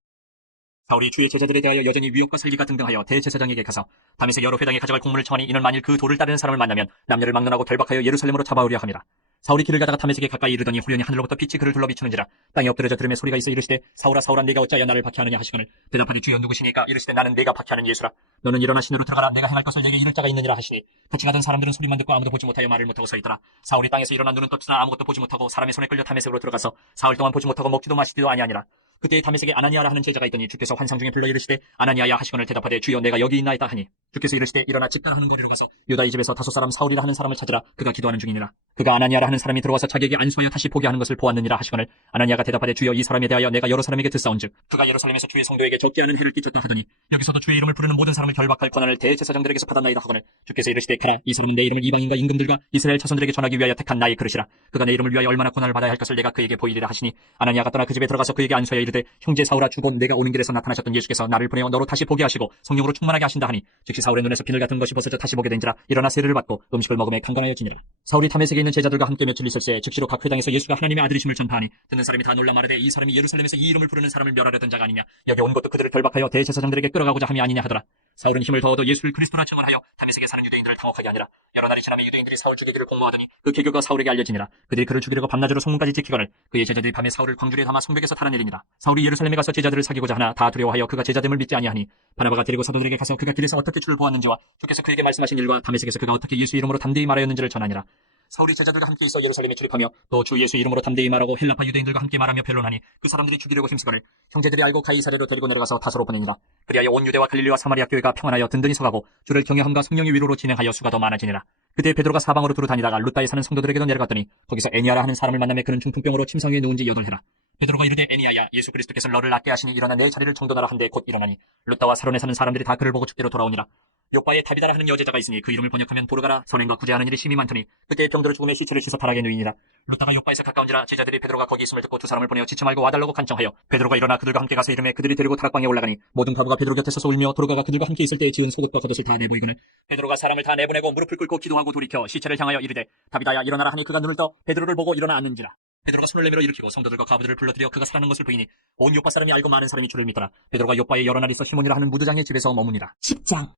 사울이 주의 제자들에 대하여 여전히 위협과 살기가 등등하여 대제사장에게 가서 다메섹 여러 회당에 가져갈 공문을 청하니 이는 만일 그 도를 따르는 사람을 만나면 남녀를 막론하고 결박하여 예루살렘으로 잡아오려 함이라. 사울이 길을 가다가 다메섹에 가까이 이르더니 후련히 하늘로부터 빛이 그를 둘러 비추는지라. 땅에 엎드려져 들음에 소리가 있어 이르시되 사울아 사울아 내가 어찌하여 나를 박해하느냐 하시거늘 대답하니 주여 누구시니까. 이르시되 나는 내가 박해하는 예수라. 너는 일어나 신으로 들어가라. 내가 행할 것을 내게 이를 자가 있느니라 하시니 같이 가던 사람들은 소리만 듣고 아무도 보지 못하여 말을 못하고 서 있더라. 사울이 땅에서 일어나 눈은 떴으나 아무것도 보지 못하고 사람의 손에 끌려 다메섹으로 들어가서 사흘 동안 보지 못하고 먹지도 마시지도 아니하니라. 그때 다메섹에 아나니아라 하는 제자가 있더니 주께서 환상 중에 불러 이르시되 아나니아야 하시거늘 대답하되 주여 내가 여기 있나이다 하니 주께서 이르시되 일어나 집가라 하는 거리로 가서 유다의 집에서 다섯 사람 사울이라 하는 사람을 찾으라. 그가 기도하는 중이니라. 그가 아나니아라 하는 사람이 들어와서 자기에게 안수하여 다시 보게 하는 것을 보았느니라 하시거늘 아나니아가 대답하되 주여 이 사람에 대하여 내가 여러 사람에게 듣사온즉 그가 예루살렘에서 주의 성도에게 적지 않은 해를 끼쳤다 하더니 여기서도 주의 이름을 부르는 모든 사람을 결박할 권한을 대제사장들에게서 받았나이다 하거늘 주께서 이르시되 가라. 이 사람은 내 이름을 이방인과 임금들과 이스라엘 자손들에게 전하기 위하여 택한 나의 그릇이라. 그가 내 이름을 위하여 얼마나 고난을 받아야 할 것을 내가 그에게 보이리라 하시니 아나니아가 떠나 그 집에 들어가서 그에게 안수하여 이르되 형제 사울아 주곧 내가 오는 길에서 나타나셨던 예수께서 나를 보내어 너로 다시 보게 하시고 성령으로 충만하게 하신다 하니 즉시 사울의 눈에서 비늘 같은 것이 벗어져 다시 보게 된지라. 일어나 세례를 받고 음식을 먹음에 강건하여지니라. 사울이 다메섹에 있는 제자들과 함께 며칠 있을새 즉시로 각 회당에서 예수가 하나님의 아들이심을 전파하니 듣는 사람이 다 놀라 말하되 이 사람이 예루살렘에서 이 이름을 부르는 사람을 멸하려던 자가 아니냐. 여기 온 것도 그들을 결박하여 대제사장들에게 끌어가고자 함이 아니냐 하더라. 사울은 힘을 더어도 예수를 그리스도라 증언하여 다메섹에 사는 유대인들을 당혹하게 하니라. 여러 날이 지나며 유대인들이 사울 죽이기를 공모하더니 그 계교가 사울에게 알려지니라. 그들이 그를 죽이려고 밤낮으로 성문까지 지키거늘 그의 제자들이 밤에 사울을 광주리에 담아 성벽에서 달아내리니라. 사울이 예루살렘에 가서 제자들을 사귀고자 하나 다 두려워하여 그가 제자됨을 믿지 아니하니 바나바가 데리고 사도들에게 가서 그가 길에서 어떻게 주를 보았는지와 주께서 그에게 말씀하신 일과 다메섹에서 그가 어떻게 예수 이름으로 담대히 말하였는지를 전하니라. 사울이 제자들과 함께 있어 예루살렘에 출입하며 또 주 예수 이름으로 담대히 말하고 헬라파 유대인들과 함께 말하며 변론하니 그 사람들이 죽이려고 힘쓰거늘 형제들이 알고 가이사랴로 데리고 내려가서 다소로 보내니라. 그리하여 온 유대와 갈릴리와 사마리아 교회가 평안하여 든든히 서가고 주를 경외함과 성령의 위로로 진행하여 수가 더 많아지니라. 그때 베드로가 사방으로 두루 다니다가 룻다에 사는 성도들에게도 내려갔더니 거기서 애니아라 하는 사람을 만나며 그는 중풍병으로 침상 위에 누운 지 8해라. 베드로가 이르되 애니아야 예수 그리스도께서 너를 낫게 하시니 일어나 내 자리를 정돈하라 한데 곧 일어나니 룻다와 사론에 사는 사람들이 다 그를 보고 죽게로 돌아오니라. 요바에 다비다라 하는 여제자가 있으니 그 이름을 번역하면 도르가라. 선행과 구제하는 일이 심히 많더니 그때 병들어 죽음의 시체를 씻어 타락에 누이니라. 룻다가 요바에서 가까운지라 제자들이 베드로가 거기 있음을 듣고 두 사람을 보내어 지체 말고 와달라고 간청하여 베드로가 일어나 그들과 함께 가서 이름에 그들이 데리고 타락방에 올라가니 모든 가부가 베드로 곁에 서서 울며 도르가가 그들과 함께 있을 때에 지은 속옷과 겉옷을 다 내보이거늘 베드로가 사람을 다 내보내고 무릎을 꿇고 기도하고 돌이켜 시체를 향하여 이르되 다비다야 일어나라 하니 그가 눈을 떠 베드로를 보고 일어나 앉는지라. 베드로가 손을 내밀어 일으키고 성도들과 가부들을 불러들여 그가 살아난 것을 보이니 온 요파 사람이 알고 많은 사람이 주를 믿더라. 베드로가 요파에 여러 날 있어 시몬이라 하는 무드장의 집에서 머무니라. 10장.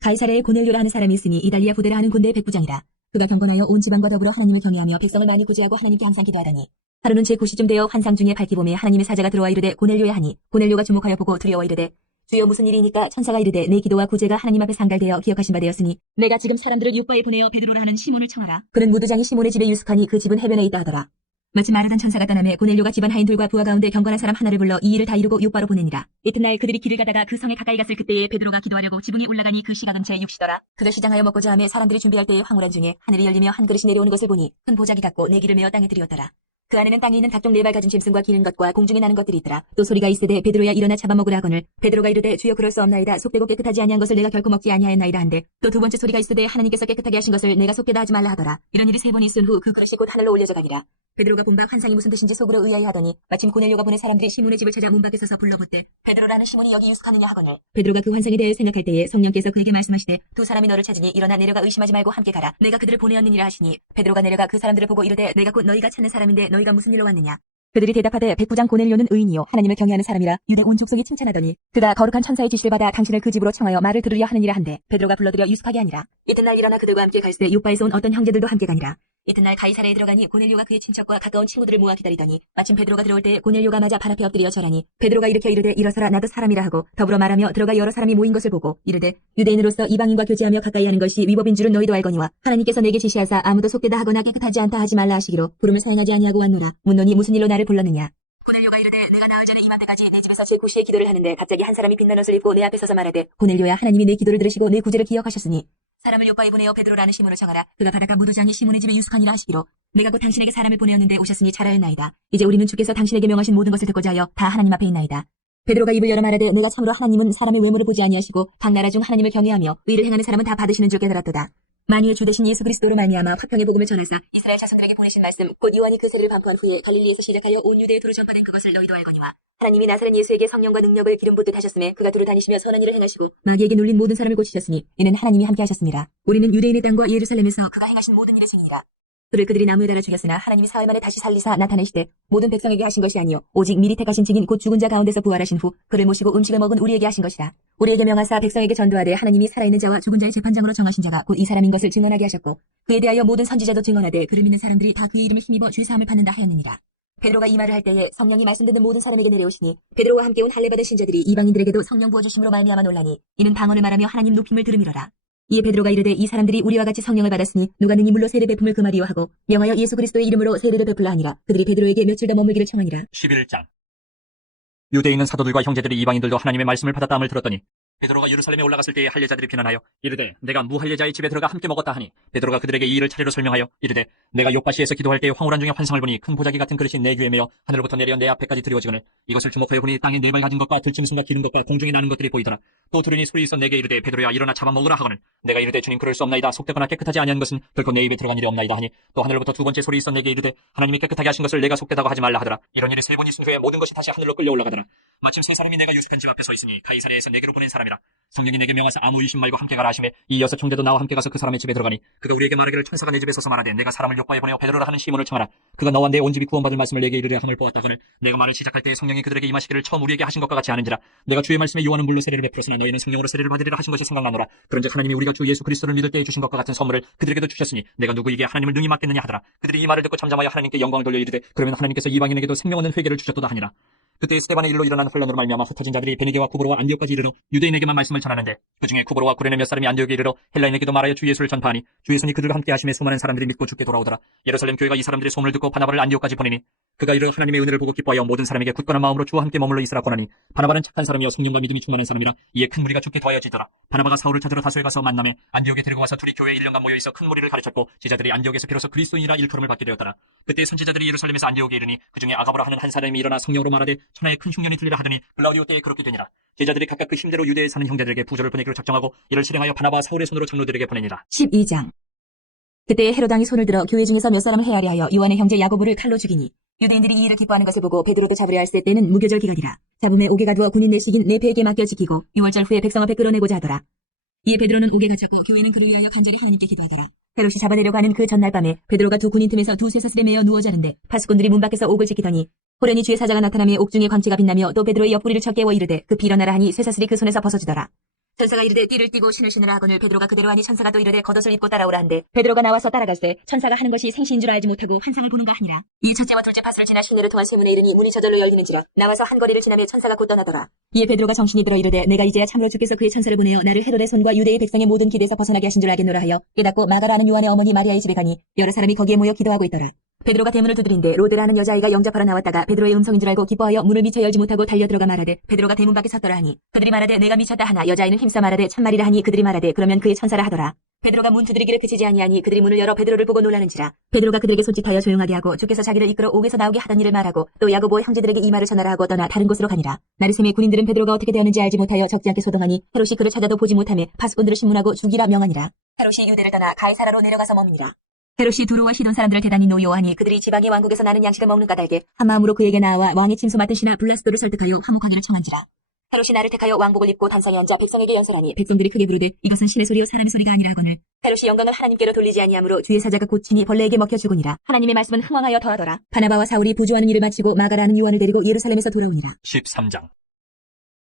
가이사랴에 고넬료라 하는 사람이 있으니 이달리아 부대라 하는 군대의 백부장이라. 그가 경건하여 온 지방과 더불어 하나님을 경외하며 백성을 많이 구제하고 하나님께 항상 기도하더니 하루는 제 9시쯤 되어 환상 중에 밝기 봄에 하나님의 사자가 들어와 이르되 고넬료야 하니 고넬료가 주목하여 보고 두려워 이르되 주여 무슨 일이니까 천사가 이르되 내 기도와 구제가 하나님 앞에 상달되어 기억하신 바 되었으니 내가 지금 사람들을 요바에 보내어 베드로라 하는 시몬을 청하라. 그는 무두장이 시몬의 집에 유숙하니 그 집은 해변에 있다 하더라. 마치 말하던 천사가 떠나매 고넬료가 집안 하인들과 부하 가운데 경건한 사람 하나를 불러 이 일을 다 이루고 요바로 보내니라. 이튿날 그들이 길을 가다가 그 성에 가까이 갔을 그때에 베드로가 기도하려고 지붕에 올라가니 그 시각은 제 6시더라. 그가 시장하여 먹고자 하며 사람들이 준비할 때에 황홀한 중에 하늘이 열리며 한 그릇이 내려오는 것을 보니 큰 보자기 같고 내기를 메어 땅에 들이었더라. 그 안에는 땅에 있는 각종 4발 가진 짐승과 기는 것과 공중에 나는 것들이 있더라. 또 소리가 있으되 베드로야 일어나 잡아먹으라 하거늘 베드로가 이르되 주여 그럴 수 없나이다. 속되고 깨끗하지 아니한 것을 내가 결코 먹지 아니하였나이다 한데 또 두 번째 소리가 있으되 하나님께서 깨끗하게 하신 것을 내가 속되다 하지 말라 하더라. 이런 일이 3번 있은 후 그 그릇이 곧 하늘로 올려져 가니라. 베드로가 본 바 환상이 무슨 뜻인지 속으로 의아해하더니 마침 고넬료가 보낸 사람들이 시몬의 집을 찾아 문 밖에 서서 불러묻되 베드로라는 시몬이 여기 유숙하느냐 하거늘 베드로가 그 환상에 대해 생각할 때에 성령께서 그에게 말씀하시되 두 사람이 너를 찾으니 일어나 내려가 의심하지 말고 함께 가라. 내가 그들을 보내었느니라 하시니 베드로가 내려가 그 사람들을 보고 이르되 내가 곧 너희가 찾는 사람인데 너희가 무슨 일로 왔느냐. 그들이 대답하되 백부장 고넬료는 의인이요 하나님을 경외하는 사람이라 유대 온 족속이 칭찬하더니 그가 거룩한 천사의 지시를 받아 당신을 그 집으로 청하여 말을 들으려 하느니라 한데 베드로가 불러들여 유숙하게 하니라. 이튿날 일어나 그들과 함께 갈새 요바에서 온 어떤 형제들도 함께 가니라. 이튿날 가이사랴에 들어가니 고넬료가 그의 친척과 가까운 친구들을 모아 기다리더니 마침 베드로가 들어올 때 고넬료가 맞아 발 앞에 엎드려 절하니 베드로가 일으켜 이르되 일어서라 나도 사람이라 하고 더불어 말하며 들어가 여러 사람이 모인 것을 보고 이르되 유대인으로서 이방인과 교제하며 가까이 하는 것이 위법인 줄은 너희도 알거니와 하나님께서 내게 지시하사 아무도 속되다 하거나 깨끗하지 않다 하지 말라 하시기로 부름을 사용하지 아니하고 왔노라. 묻노니 무슨 일로 나를 불렀느냐. 고넬료가 이르되 내가 나흘 전에 이맘때까지 내 집에서 제 9시에 기도를 하는데 갑자기 한 사람이 빛난 옷을 입고 내 앞에 서서 말하되 고넬료야 하나님이 내 기도를 들으시고 내 구제를 기억하셨으니 사람을 요바에 보내어 베드로라는 시몬을 청하라. 그가 바다가 무두장이 시몬의 집에 유숙하니라 하시기로 내가 곧 당신에게 사람을 보내었는데 오셨으니 잘하였나이다. 이제 우리는 주께서 당신에게 명하신 모든 것을 듣고자 하여 다 하나님 앞에 있나이다. 베드로가 입을 열어 말하되 내가 참으로 하나님은 사람의 외모를 보지 아니하시고 각 나라 중 하나님을 경외하며 의를 행하는 사람은 다 받으시는 줄 깨달았도다. 만유의 주 되신 예수 그리스도로 말미암아 화평의 복음을 전하사 이스라엘 자손들에게 보내신 말씀 곧 요한이 그 세례를 반포한 후에 갈릴리에서 시작하여 온 유대에 두루 전파된 그것을 너희도 알거니와 하나님이 나사렛 예수에게 성령과 능력을 기름 붓듯 하셨음에 그가 두루 다니시며 선한 일을 행하시고 마귀에게 눌린 모든 사람을 고치셨으니 이는 하나님이 함께 하셨습니다. 우리는 유대인의 땅과 예루살렘에서 그가 행하신 모든 일의 증인이라. 그들이 나무에 달아 죽였으나 하나님이 사흘 만에 다시 살리사 나타내시되 모든 백성에게 하신 것이 아니요 오직 미리 택하신 증인 곧 죽은 자 가운데서 부활하신 후 그를 모시고 음식을 먹은 우리에게 하신 것이라. 우리에게 명하사 백성에게 전도하되 하나님이 살아있는 자와 죽은 자의 재판장으로 정하신 자가 곧 이 사람인 것을 증언하게 하셨고 그에 대하여 모든 선지자도 증언하되 그를 믿는 사람들이 다 그의 이름을 힘입어 죄사함을 받는다 하였느니라. 베드로가 이 말을 할 때에 성령이 말씀 듣는 모든 사람에게 내려오시니 베드로와 함께 온 할례 받은 신자들이 이방인들에게도 성령 부어주심으로 말미암아 놀라니 이는 방언을 말하며 하나님 높임을 들음이로라. 이에 베드로가 이르되 이 사람들이 우리와 같이 성령을 받았으니 누가 능히 물로 세례 베품을 금하리요 하고 명하여 예수 그리스도의 이름으로 세례를 베풀라 하니라. 그들이 베드로에게 며칠 더 머물기를 청하니라. 11장. 유대에 있는 사도들과 형제들이 이방인들도 하나님의 말씀을 받았다함을 들었더니 베드로가 예루살렘에 올라갔을 때에 할례자들이 비난하여 이르되 내가 무할례자의 집에 들어가 함께 먹었다 하니 베드로가 그들에게 이 일을 차례로 설명하여 이르되 내가 요파시에서 기도할 때에 황홀한 중에 환상을 보니 큰 보자기 같은 그릇이 내 귀에 매어 하늘로부터 내려 내 앞에까지 드리워지거늘 이것을 주목하여 보니 땅에 4발 가진 것과 들짐승과 기른 것과 공중에 나는 것들이 보이더라. 또 들으니 소리 있어 내게 이르되 베드로야 일어나 잡아먹으라 하거늘 내가 이르되 주님 그럴 수 없나이다. 속되거나 깨끗하지 아니한 것은 결코 내 입에 들어간 일이 없나이다 하니 또 하늘로부터 두 번째 소리 있어 내게 이르되 하나님이 깨끗하게 하신 것을 내가 속되다고 하지 말라 하더라. 이런 일이 3번 있은 후에 모든 것이 다시 하늘로 끌려 올라가더라. 마침 3 사람이 내가 유숙한 집 앞에 서 있으니 가이사랴에서 내게로 보낸 사람이라. 성령이 내게 명하사 아무 의심 말고 함께 가라 하시매 이 여섯 형제도 나와 함께 가서 그 사람의 집에 들어가니 그가 우리에게 말하기를 천사가 내 집에 서서 말하되 내가 사람을 요바에 보내어 베드로라 하는 시몬을 청하라. 그가 너와 내 온 집이 구원받을 말씀을 내게 이르려 함을 보았다거늘 내가 말을 시작할 때에 성령이 그들에게 임하시기를 처음 우리에게 하신 것과 같이 하는지라. 내가 주의 말씀에 요한은 물로 세례를 베풀었으나 너희는 성령으로 세례를 받으리라 하신 것이 생각나노라. 그런즉 하나님이 우리가 주 예수 그리스도를 믿을 때에 주신 것과 같은 선물을 그들에게도 주셨으니 내가 누구에게 하나님을 능히 맡겠느냐 하더라. 그들이 이 말을 듣고 잠잠하여 하나님께 영광을 돌려 이르되 그러면 하나님께서 이방인에게도 생명 얻는 회개를 주셨도다 하니라. 그때 스데반의 일로 일어난 혼란으로 말미암아 흩어진 자들이 베니게와 쿠브로와 안디옥까지 이르러 유대인에게만 말씀을 전하는데 그중에 쿠브로와 구레네 몇 사람이 안디옥에 이르러 헬라인에게도 말하여 주 예수를 전파하니 주 예수님이 그들과 함께 하심에 수많은 사람들이 믿고 주께 돌아오더라. 예루살렘 교회가 이 사람들의 소문을 듣고 바나바를 안디옥까지 보내니 그가 이르러 하나님의 은혜를 보고 기뻐하여 모든 사람에게 굳건한 마음으로 주와 함께 머물러 있으라 권하니 바나바는 착한 사람이여 성령과 믿음이 충만한 사람이라 이에 큰 무리가 주께 더하여지더라. 바나바가 사울을 찾으러 다소에 가서 만남에 안디옥에 데리고 와서 둘이 교회에 1년간 모여 있어 큰 무리를 가르쳤고 제자들이 안디옥에서 비로소 그리스도인이라 일컬음을 받게 되었더라. 그때 선지자들이 예루살렘에서 안디옥에 이르니 그중에 아가보라 하는 한 사람이 일어나 성령으로 말하되 천하에 큰 흉년이 들리라 하더니 글라우디오 때에 그렇게 되니라. 제자들이 각각 그 힘대로 유대에 사는 형제들에게 부조를 보내기로 작정하고 이를 실행하여 바나바와 사울의 손으로 장로들에게 보내니라. 12장. 그때 헤롯 왕이 손을 들어 교회 중에서 몇 사람을 헤아려 하여 요한의 형제 야고보를 칼로 죽이니 유대인들이 이 일을 기뻐하는 것을 보고 베드로도 잡으려 할세 때는 무교절 기간이라. 잡음에 옥에 가두어 군인 내식인 네페에게 맡겨 지키고 6월절 후에 백성 앞에 끌어내고자 하더라. 이에 베드로는 옥에 갇혔고 교회는 그를 위하여 간절히 하나님께 기도하더라. 헤롯이 잡아내려고 하는 그 전날 밤에 베드로가 두 군인 틈에서 두 쇠사슬에 매어 누워 자는데 파수꾼들이 문 밖에서 옥을 지키더니 호련히 주의 사자가 나타나며 옥중에 광채가 빛나며 또 베드로의 옆구리를 쳐 깨워 이르되 급히 일어나라 하니 쇠사슬이 그 손에서 벗어지더라. 천사가 이르되 띠를 띠고 신을 신으라 하거늘 베드로가 그대로 하니 천사가 또 이르되 겉옷을 입고 따라오라 한데 베드로가 나와서 따라갈때 천사가 하는 것이 생시인 줄 알지 못하고 환상을 보는가 하니라. 이 첫째와 둘째 파수를 지나 시내를 통한 세문에 이르니 문이 저절로 열리는지라. 나와서 한 거리를 지나며 천사가 곧 떠나더라. 이에 베드로가 정신이 들어 이르되 내가 이제야 참으로 주께서 그의 천사를 보내어 나를 헤롯의 손과 유대의 백성의 모든 기대에서 벗어나게 하신 줄 알겠노라 하여 깨닫고 마가라는 요한의 어머니 마리아의 집에 가니 여러 사람이 거기에 모여 기도하고 있더라. 베드로가 대문을 두드린데 로데라는 여자아이가 영접하러 나왔다가 베드로의 음성인 줄 알고 기뻐하여 문을 미처 열지 못하고 달려들어가 말하되 베드로가 대문 밖에 섰더라 하니 그들이 말하되 내가 미쳤다 하나 여자아이는 힘써 말하되 참말이라 하니 그들이 말하되 그러면 그의 천사라 하더라. 베드로가 문 두드리기를 그치지 아니하니 그들이 문을 열어 베드로를 보고 놀라는지라. 베드로가 그들에게 손짓하여 조용하게 하고 주께서 자기를 이끌어 옥에서 나오게 하던 일을 말하고 또 야고보 형제들에게 이 말을 전하라 하고 떠나 다른 곳으로 가니라. 나르셈의 군인들은 베드로가 어떻게 되었는지 알지 못하여 적지 않게 소동하니 헤롯이 그를 찾아도 보지 못하며 파수꾼들을 신문하고 죽이라 명하니라. 헤롯이 유대를 떠나 가이사라로 내려가서 머무니라. 헤롯이 두로와 시돈 사람들을 대단히 노여워하니 그들이 지방의 왕국에서 나는 양식을 먹는 까닭에 한 마음으로 그에게 나와 왕의 침소 맡은 신하 블라스도를 설득하여 화목하기를 청한지라. 헤롯이 나를 택하여 왕복을 입고 단상에 앉아 백성에게 연설하니 백성들이 크게 부르되 이것은 신의 소리요 사람의 소리가 아니라 하거늘 헤롯이 영광을 하나님께로 돌리지 아니하므로 주의 사자가 고치니 벌레에게 먹혀 죽으니라. 하나님의 말씀은 흥왕하여 더하더라. 바나바와 사울이 부조하는 일을 마치고 마가라는 요한을 데리고 예루살렘에서 돌아오니라. 13장.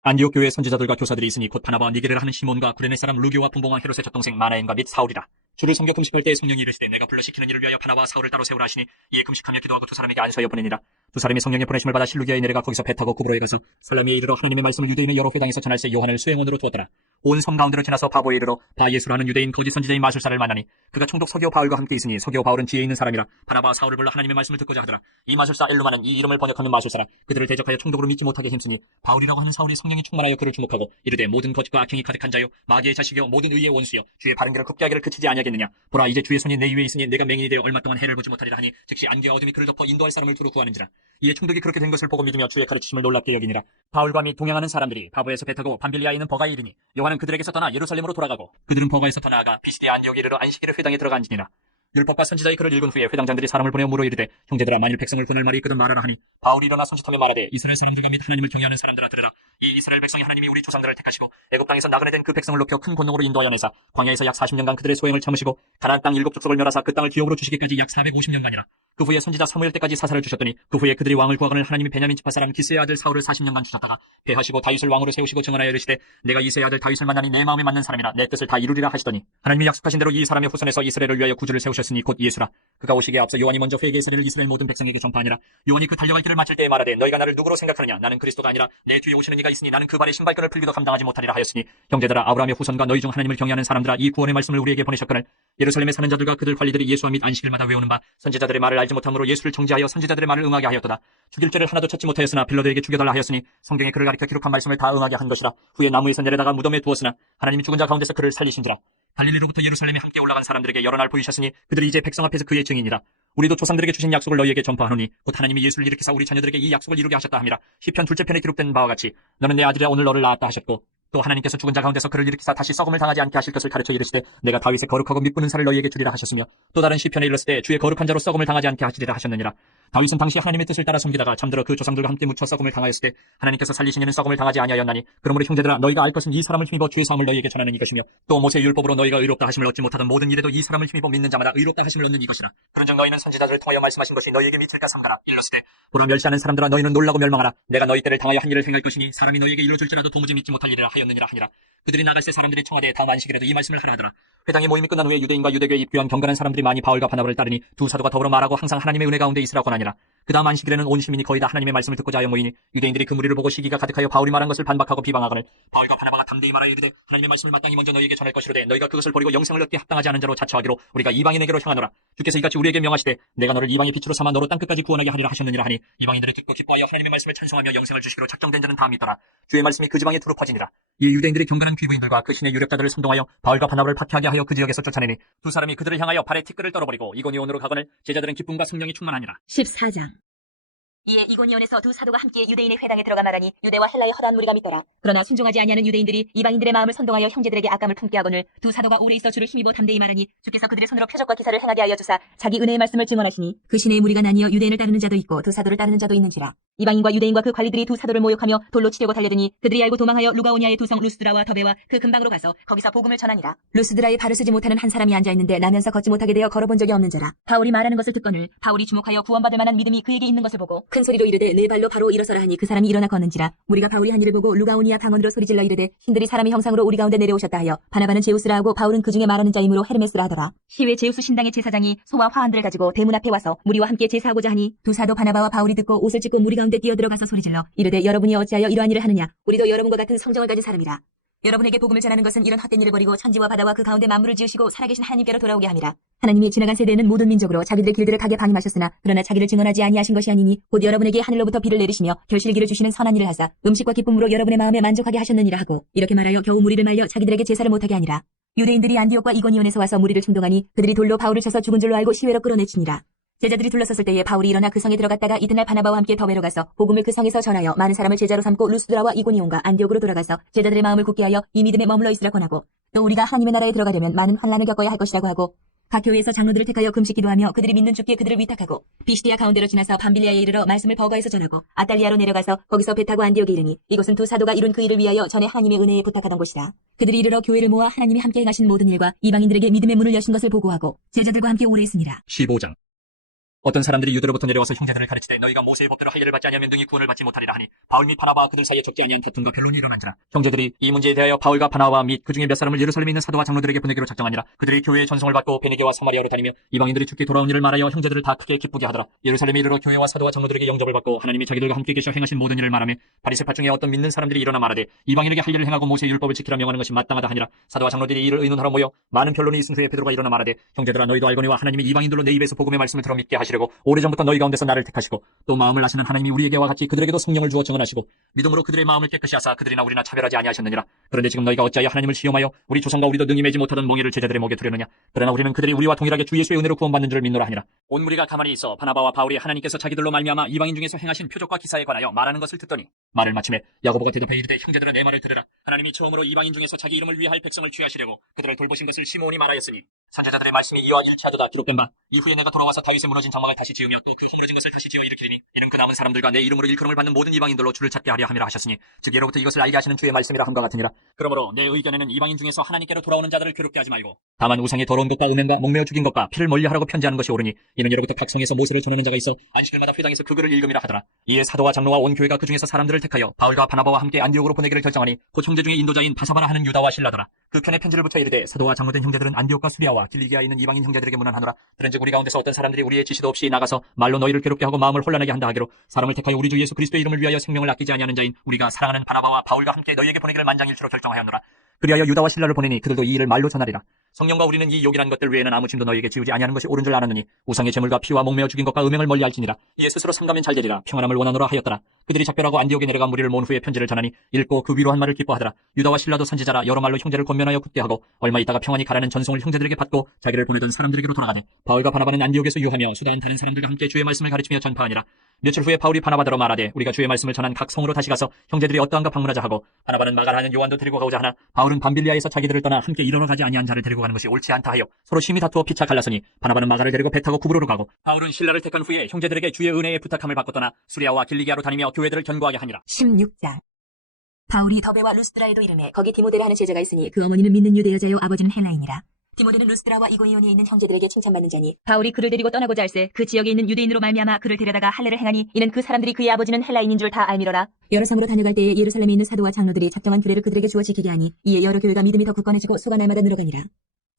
안디옥 교회의 선지자들과 교사들이 있으니 곧 바나바와 니게르를 하는 시몬과 구레네 사람 루교와 분봉한 헤롯의 젖동생 마나엔과 및 사울이라. 주를 섬겨 금식할 때에 성령이 이르시되 내가 불러 시키는 일을 위하여 바나바와 사울을 따로 세우라 하시니 이에 금식하며 기도하고 두 사람에게 안수하여 보내니라. 두 사람이 성령의 보내심을 받아 실루기아에 내려가 거기서 배 타고 구브로에 가서 살라미에 이르러 하나님의 말씀을 유대인의 여러 회당에서 전할새 요한을 수행원으로 두었더라. 온 섬 가운데로 지나서 바보에 이르러 바예수라 하는 유대인 거짓 선지자인 마술사를 만나니 그가 총독 서기오 바울과 함께 있으니 서기오 바울은 지혜 있는 사람이라. 바나바와 사울을 불러 하나님의 말씀을 듣고자 하더라. 이 마술사 엘루마는 이 이름을 번역하는 마술사라. 그들을 대적하여 총독으로 믿지 못하게 힘쓰니 바울이라고 하는 사울이 성령이 충만하여 그를 주목하고 이르되 모든 거짓과 악행이 가득한 자요 마귀의 자식이요 모든 의의 원수요 주의 바른 길을 굽게 하기를 그치지 아니하겠느냐. 보라 이제 주의 손이 내 위에 있으니 내가 맹인이 되어 얼마 동안 해를 보지 못하리라 하니 즉시 안개와 어둠이 그를 덮어 인도할 사람을 두루 구하는지라. 이에 총독이 그렇게 된 것을 보고 믿으며 주의 가르치심을 놀랍게 여기니라. 바울과 및 동행하는 사람들이 바보에서 배 타고 밤빌리아에 있는 버가에 이르니 요한은 그들에게서 떠나 예루살렘으로 돌아가고 그들은 버가에서 더 나아가 비시디아 안디옥에 이르러 안식일의 회당에 들어간지니라. 율법과 선지자의 글을 읽은 후에 회당장들이 사람을 보내어 물어 이르되 형제들아 만일 백성을 구원할 말이 있거든 말하라 하니 바울이 일어나 손짓하며 말하되 이스라엘 사람들과 및 하나님을 경외하는 사람들아 들으라. 이 이스라엘 백성이 하나님이 우리 조상들을 택하시고 애굽 땅에서 나그네 된 그 백성을 높여 큰 권능으로 인도하여 내사 광야에서 약 40년간 그들의 소행을 참으시고 가나안 땅 7족속을 멸하사 그 땅을 기업으로 주시기까지 약 450년간이라. 그 후에 선지자 사무엘 때까지 사사를 주셨더니 그 후에 그들이 왕을 구하거늘 하나님이 베냐민 지파 사람 기스의 아들 사울을 40년간 주셨다가 배하시고 다윗을 왕으로 세우시고 증언하여 이르시되 내가 이새의 아들 다윗을 만나니 내 마음에 맞는 사람이라 내 뜻을 다 이루리라 하시더니 하나님이 약속하신 대로 이 사람의 후손에서 이스라엘을 위하여 구주를 세우셨으니 곧 예수라. 그가 오시기에 앞서 요한이 먼저 회개의 세례를 이스라엘 모든 백성에게 전파하니라. 요한이 그 달려갈 길을 마칠 때에 말하되 너희가 나를 누구로 생각하느냐. 나는 그리스도가 아니라 내 뒤에 오시는 이가 있으니 나는 그 발의 신발끈을 풀기도 감당하지 못하리라 하였으니 형제들아 아브라함의 후손과 너희 중 하나님을 경외하는 사람들아 이 구원의 말씀을 우리에게 보내셨거늘 예루살렘에 사는 자들과 그들 관리들이 예수와 및 안식일마다 외우는 바 선지자들의 말을 알지 못함으로 예수를 정죄하여 선지자들의 말을 응하게 하였도다. 죽일 죄를 하나도 찾지 못하였으나 빌라도에게 죽여달라 하였으니 성경에 그를 가리켜 기록한 말씀을 다 응하게 한 것이라. 후에 나무에서 내려다가 무덤에 두었으나 하나님이 죽은 자 가운데서 그를 살리신지라. 갈릴리로부터 예루살렘에 함께 올라간 사람들에게 여러 날 보이셨으니 그들이 이제 백성 앞에서 그의 증인이라. 우리도 조상들에게 주신 약속을 너희에게 전파하노니 곧 하나님이 예수를 일으키사 우리 자녀들에게 이 약속을 이루게 하셨다 함이라. 시편 둘째 편에 기록된 바와 같이 너는 내 아들이라 오늘 너를 낳았다 하셨고 또 하나님께서 죽은 자 가운데서 그를 일으키사 다시 썩음을 당하지 않게 하실 것을 가르쳐 이르시되 내가 다윗의 거룩하고 믿부는 살을 너희에게 주리라 하셨으며 또 다른 시편에 일렀을 때 주의 거룩한 자로 썩음을 당하지 않게 하시리라 하셨느니라. 다윗은 당시 하나님의 뜻을 따라 섬기다가 잠들어 그 조상들과 함께 묻혀 썩음을 당하였을 때 하나님께서 살리신 이는 썩음을 당하지 아니하였나니 그러므로 형제들아 너희가 알 것은 이 사람을 힘입어 죄 사함을 너희에게 전하는 이것이며 또 모세의 율법으로 너희가 의롭다 하심을 얻지 못하던 모든 일에도 이 사람을 힘입어 믿는 자마다 의롭다 하심을 얻는 이것이라. 그런즉 너희는 선지자들을 통하여 말씀하신 것이 너희에게 미칠까 삼가라. 일러스되 보라 멸시하는 사람들아 너희는 놀라고 멸망하라. 내가 너희 때를 당하여 한 일을 행할 것이니 사람이 너희에게 일러줄지라도 도무지 믿지 못할 일이라 하였느니라 하니라. 그들이 나갈 때 사람들이 청하되 다음 안식일에도 이 말씀을 하라 하더라. 회당의 모임이 끝난 후에 유대인과 유대교에 입교한 경건한 사람들이 많이 바울과 바나바를 따르니 두 사도가 더불어 말하고 항상 하나님의 은혜 가운데 있으라 권하니라. 그 다음 안식일에는 온 시민이 거의 다 하나님의 말씀을 듣고자 하여 모이니 유대인들이 그 무리를 보고 시기가 가득하여 바울이 말한 것을 반박하고 비방하거늘 바울과 바나바가 담대히 말하여 이르되 하나님의 말씀을 마땅히 먼저 너희에게 전할 것이로되 너희가 그것을 버리고 영생을 얻게 합당하지 않은 자로 자처하기로 우리가 이방인에게로 향하노라. 주께서 이같이 우리에게 명하시되 내가 너를 이방의 빛으로 삼아 너로 땅끝까지 구원하게 하리라 하셨느니라 하니 이방인들이 듣고 기뻐하여 하나님의 말씀을 찬송하며 영생을 주시기로 작정된 자는 다음이 있더라. 주의 말씀이 그 지방에 두루 퍼지니라. 이 유대인들이 경건한 귀부인들과 그 신의 유력자들을 선동하여 바울과 바나바를 박해하게 하여 그 지역에서 쫓아내니 두 사람이 그들을 향하여 발에 티끌을 떨어버리고 이고니온으로 가거늘 제자들은 기쁨과 성령이 충만하니라. 14장. 이에 이고니온에서 두 사도가 함께 유대인의 회당에 들어가 말하니 유대와 헬라의 허다한 무리가 믿더라. 그러나 순종하지 아니하는 유대인들이 이방인들의 마음을 선동하여 형제들에게 악감을 품게 하거늘 두 사도가 오래 있어 주를 힘입어 담대히 말하니 주께서 그들의 손으로 표적과 기사를 행하게 하여 주사 자기 은혜의 말씀을 증언하시니 그 신의 무리가 나뉘어 유대인을 따르는 자도 있고 두 사도를 따르는 자도 있는지라. 이방인과 유대인과 그 관리들이 두 사도를 모욕하며 돌로 치려고 달려드니 그들이 알고 도망하여 루가오니아의 두 성 루스드라와 더베와 그 근방으로 가서 거기서 복음을 전하니라. 루스드라에 발을 쓰지 못하는 한 사람이 앉아있는데 나면서 걷지 못하게 되어 걸어본 적이 없는 자라. 바울이 말하는 것을 듣거늘 바울이 주목하여 구원받을 만한 믿음이 그에게 있는 것을 보고 큰 소리로 이르되 네 발로 바로 일어서라 하니 그 사람이 일어나 걷는지라. 우리가 바울이 한 일을 보고 루가오니아 방언으로 소리질러 이르되 신들이 사람의 형상으로 우리 가운데 내려오셨다 하여 바나바는 제우스라 하고 바울은 그 중에 말하는 자이므로 헤르메스라 하더라. 시외 제우스 신당의 제사장이 소와 화환들을 가지고 대문 앞에 와서 무리와 함께 제사하고자 하니 두 사도 바나바와 바울이 듣고 옷을 찢고 무리 가운데 뛰어들어가서 소리질러 이르되 여러분이 어찌하여 이러한 일을 하느냐. 우리도 여러분과 같은 성정을 가진 사람이라. 여러분에게 복음을 전하는 것은 이런 헛된 일을 버리고 천지와 바다와 그 가운데 만물을 지으시고 살아계신 하나님께로 돌아오게 함이라. 하나님이 지나간 세대에는 모든 민족으로 자기들의 길들을 가게 방임하셨으나 그러나 자기를 증언하지 아니하신 것이 아니니 곧 여러분에게 하늘로부터 비를 내리시며 결실기를 주시는 선한 일을 하사 음식과 기쁨으로 여러분의 마음에 만족하게 하셨느니라 하고 이렇게 말하여 겨우 무리를 말려 자기들에게 제사를 못하게 하니라. 유대인들이 안디옥과 이고니온에서 와서 무리를 충동하니 그들이 돌로 바울을 쳐서 죽은 줄로 알고 시외로 끌어내치니라. 제자들이 둘러섰을 때에 바울이 일어나 그 성에 들어갔다가 이튿날 바나바와 함께 더베로 가서 복음을 그 성에서 전하여 많은 사람을 제자로 삼고 루스드라와 이고니온과 안디옥으로 돌아가서 제자들의 마음을 굳게 하여 이 믿음에 머물러 있으라 권하고 또 우리가 하나님의 나라에 들어가려면 많은 환난을 겪어야 할 것이라고 하고 각 교회에서 장로들을 택하여 금식 기도하며 그들이 믿는 주께 그들을 위탁하고 비시디아 가운데로 지나서 밤빌리아에 이르러 말씀을 버가에서 전하고 아달리아로 내려가서 거기서 배 타고 안디옥에 이르니 이곳은 두 사도가 이룬 그 일을 위하여 전에 하나님의 은혜에 부탁하던 곳이라. 그들이 이르러 교회를 모아 하나님이 함께 행하신 모든 일과 이방인들에게 믿음의 문을 여신 것을 보고하고 제자들과 함께 오래 있으니라. 15장. 어떤 사람들이 유대로부터 내려와서 형제들을 가르치되 너희가 모세의 법대로 할례를 받지 아니하면 능히 구원을 받지 못하리라 하니 바울 및 바나바와 그들 사이에 적지 아니한 다툼과 변론이 일어난지라. 형제들이 이 문제에 대하여 바울과 바나바 및 그 중에 몇 사람을 예루살렘에 있는 사도와 장로들에게 보내기로 작정하니라. 그들이 교회의 전송을 받고 베네게와 사마리아로 다니며 이방인들이 죽게 돌아온 일을 말하여 형제들을 다 크게 기쁘게 하더라. 예루살렘에 이르러 교회와 사도와 장로들에게 영접을 받고 하나님이 자기들과 함께 계셔 행하신 모든 일을 말하며 바리새파 중에 어떤 믿는 사람들이 일어나 말하되 이방인에게 할례를 행하고 모세의 율법을 지키라 명하는 것이 마땅하다 하니라. 사도와 장로들이 이를 의논하러 모여 많은 변론이 있은 후에 베드로가 일어나 말하되 형제들아 너희도 알거니와 하나님이 이방인들로 내 입에서 복음의 말씀을 들어 믿게 하시려고 오래전부터 너희 가운데서 나를 택하시고 또 마음을 아시는 하나님이 우리에게와 같이 그들에게도 성령을 주어 증언하시고 믿음으로 그들의 마음을 깨끗이 하사 그들이나 우리나 차별하지 아니하셨느니라. 그런데 지금 너희가 어찌하여 하나님을 시험하여 우리 조상과 우리도 능히 매지 못하던 몽이를 제자들의 목에 두려느냐. 그러나 우리는 그들이 우리와 동일하게 주 예수의 은혜로 구원받는 줄 믿노라 하니라. 온 무리가 가만히 있어 바나바와 바울이 하나님께서 자기들로 말미암아 이방인 중에서 행하신 표적과 기사에 관하여 말하는 것을 듣더니 말을 마침에 야고보가 대답해 이르되 형제들아 내 말을 들으라. 하나님이 처음으로 이방인 중에서 자기 이름을 위할 백성을 취하시려고 그들을 돌보신 것을 시므온이 말하였으니 선지자들의 말씀이 이와 일치하도다 기록된 바 이후에 내가 돌아와서 다윗의 무너진 장막을 다시 지으며 또 그 허물어진 것을 다시 지어 일으키리니 이는 그 남은 사람들과 내 이름으로 일컬음을 받는 모든 이방인들로 주를 찾게 하려 함이라 하셨으니 즉 예로부터 이것을 알게 하시는 주의 말씀이라 함과 같으니라. 그러므로 내 의견에는 이방인 중에서 하나님께로 돌아오는 자들을 괴롭게 하지 말고 다만 우상의 더러운 것과 음행과 목매어 죽인 것과 피를 멀리하라고 편지하는 것이 옳으니 이는 예로부터 각 성에서 모세를 전하는 자가 있어 안식일마다 회당에서 그 글을 읽음이라 하더라. 이에 사도와 장로와 온 교회가 그 중에서 사람들을 택하여 바울과 바나바와 함께 안디옥으로 보내기를 결정하니 곧 형제 중에 인도자인 바사바라 하는 유다와 실라더라. 그 편에 편지를 붙여 이르되 사도와 장로된 형제들은 안디옥과 수리아와 길리기아에 있는 이방인 형제들에게 문안하노라. 그런즉 우리 가운데서 어떤 사람들이 우리의 지시도 없이 나가서 말로 너희를 괴롭게 하고 마음을 혼란하게 한다 하기로 사람을 택하여 우리 주 예수 그리스도의 이름을 위하여 생명을 아끼지 아니하는 자인 우리가 사랑하는 바나바와 바울과 함께 너희에게 보내기를 만장일치로 결정하였노라. 그리하여 유다와 실라를 보내니 그들도 이 일을 말로 전하리라. 성령과 우리는 이 욕이란 것들 외에는 아무 짐도 너희에게 지우지 아니하는 것이 옳은 줄 알았느니 우상의 제물과 피와 목매어 죽인 것과 음행을 멀리할지니라. 이에 스스로 삼가면 잘 되리라. 평안함을 원하노라 하였더라. 그들이 작별하고 안디옥에 내려가 무리를 모은 후에 편지를 전하니 읽고 그 위로한 말을 기뻐하더라. 유다와 실라도 선지자라 여러 말로 형제를 권면하여 굳게 하고 얼마 있다가 평안히 가라는 전송을 형제들에게 받고 자기를 보내던 사람들에게로 돌아가니 바울과 바나바는 안디옥에서 유하며 수다한 다른 사람들과 함께 주의 말씀을 가르치며 전파하니라. 며칠 후에 바울이 바나바더러 말하되 우리가 주의 말씀을 전한 각 성으로 다시 가서 형제들이 어떠한가 방문하자 하고 바나바는 마가라는 요한도 데리고 가고자 하나 바울은 밤빌리아에서 자기들을 떠나 함께 일하러 가지 아니한 자를 데리고 가는 것이 옳지 않다 하여 서로 심히 다투어 피차 갈라서니 바나바는 마가를 데리고 배 타고 구브로로 가고 바울은 실라를 택한 후에 형제들에게 주의 은혜의 부탁함을 받고 떠나 수리아와 길리기아로 다니며 교회들을 견고하게 하니라. 16장. 바울이 더베와 루스드라에도 이르매 거기 디모데라 하는 제자가 있으니 그 어머니는 믿는 유대 여자요 아버지는 헬라인이라. 디모데는 루스드라와 이고니온에 있는 형제들에게 칭찬받는 자니 바울이 그를 데리고 떠나고자 할세 그 지역에 있는 유대인으로 말미암아 그를 데려다가 할례를 행하니 이는 그 사람들이 그의 아버지는 헬라인인 줄 다 알미러라. 여러 성으로 다녀갈 때에 예루살렘에 있는 사도와 장로들이 작정한 규례를 그들에게 주어 지키게 하니 이에 여러 교회가 믿음이 더 굳건해지고 수가 날마다 늘어가니라.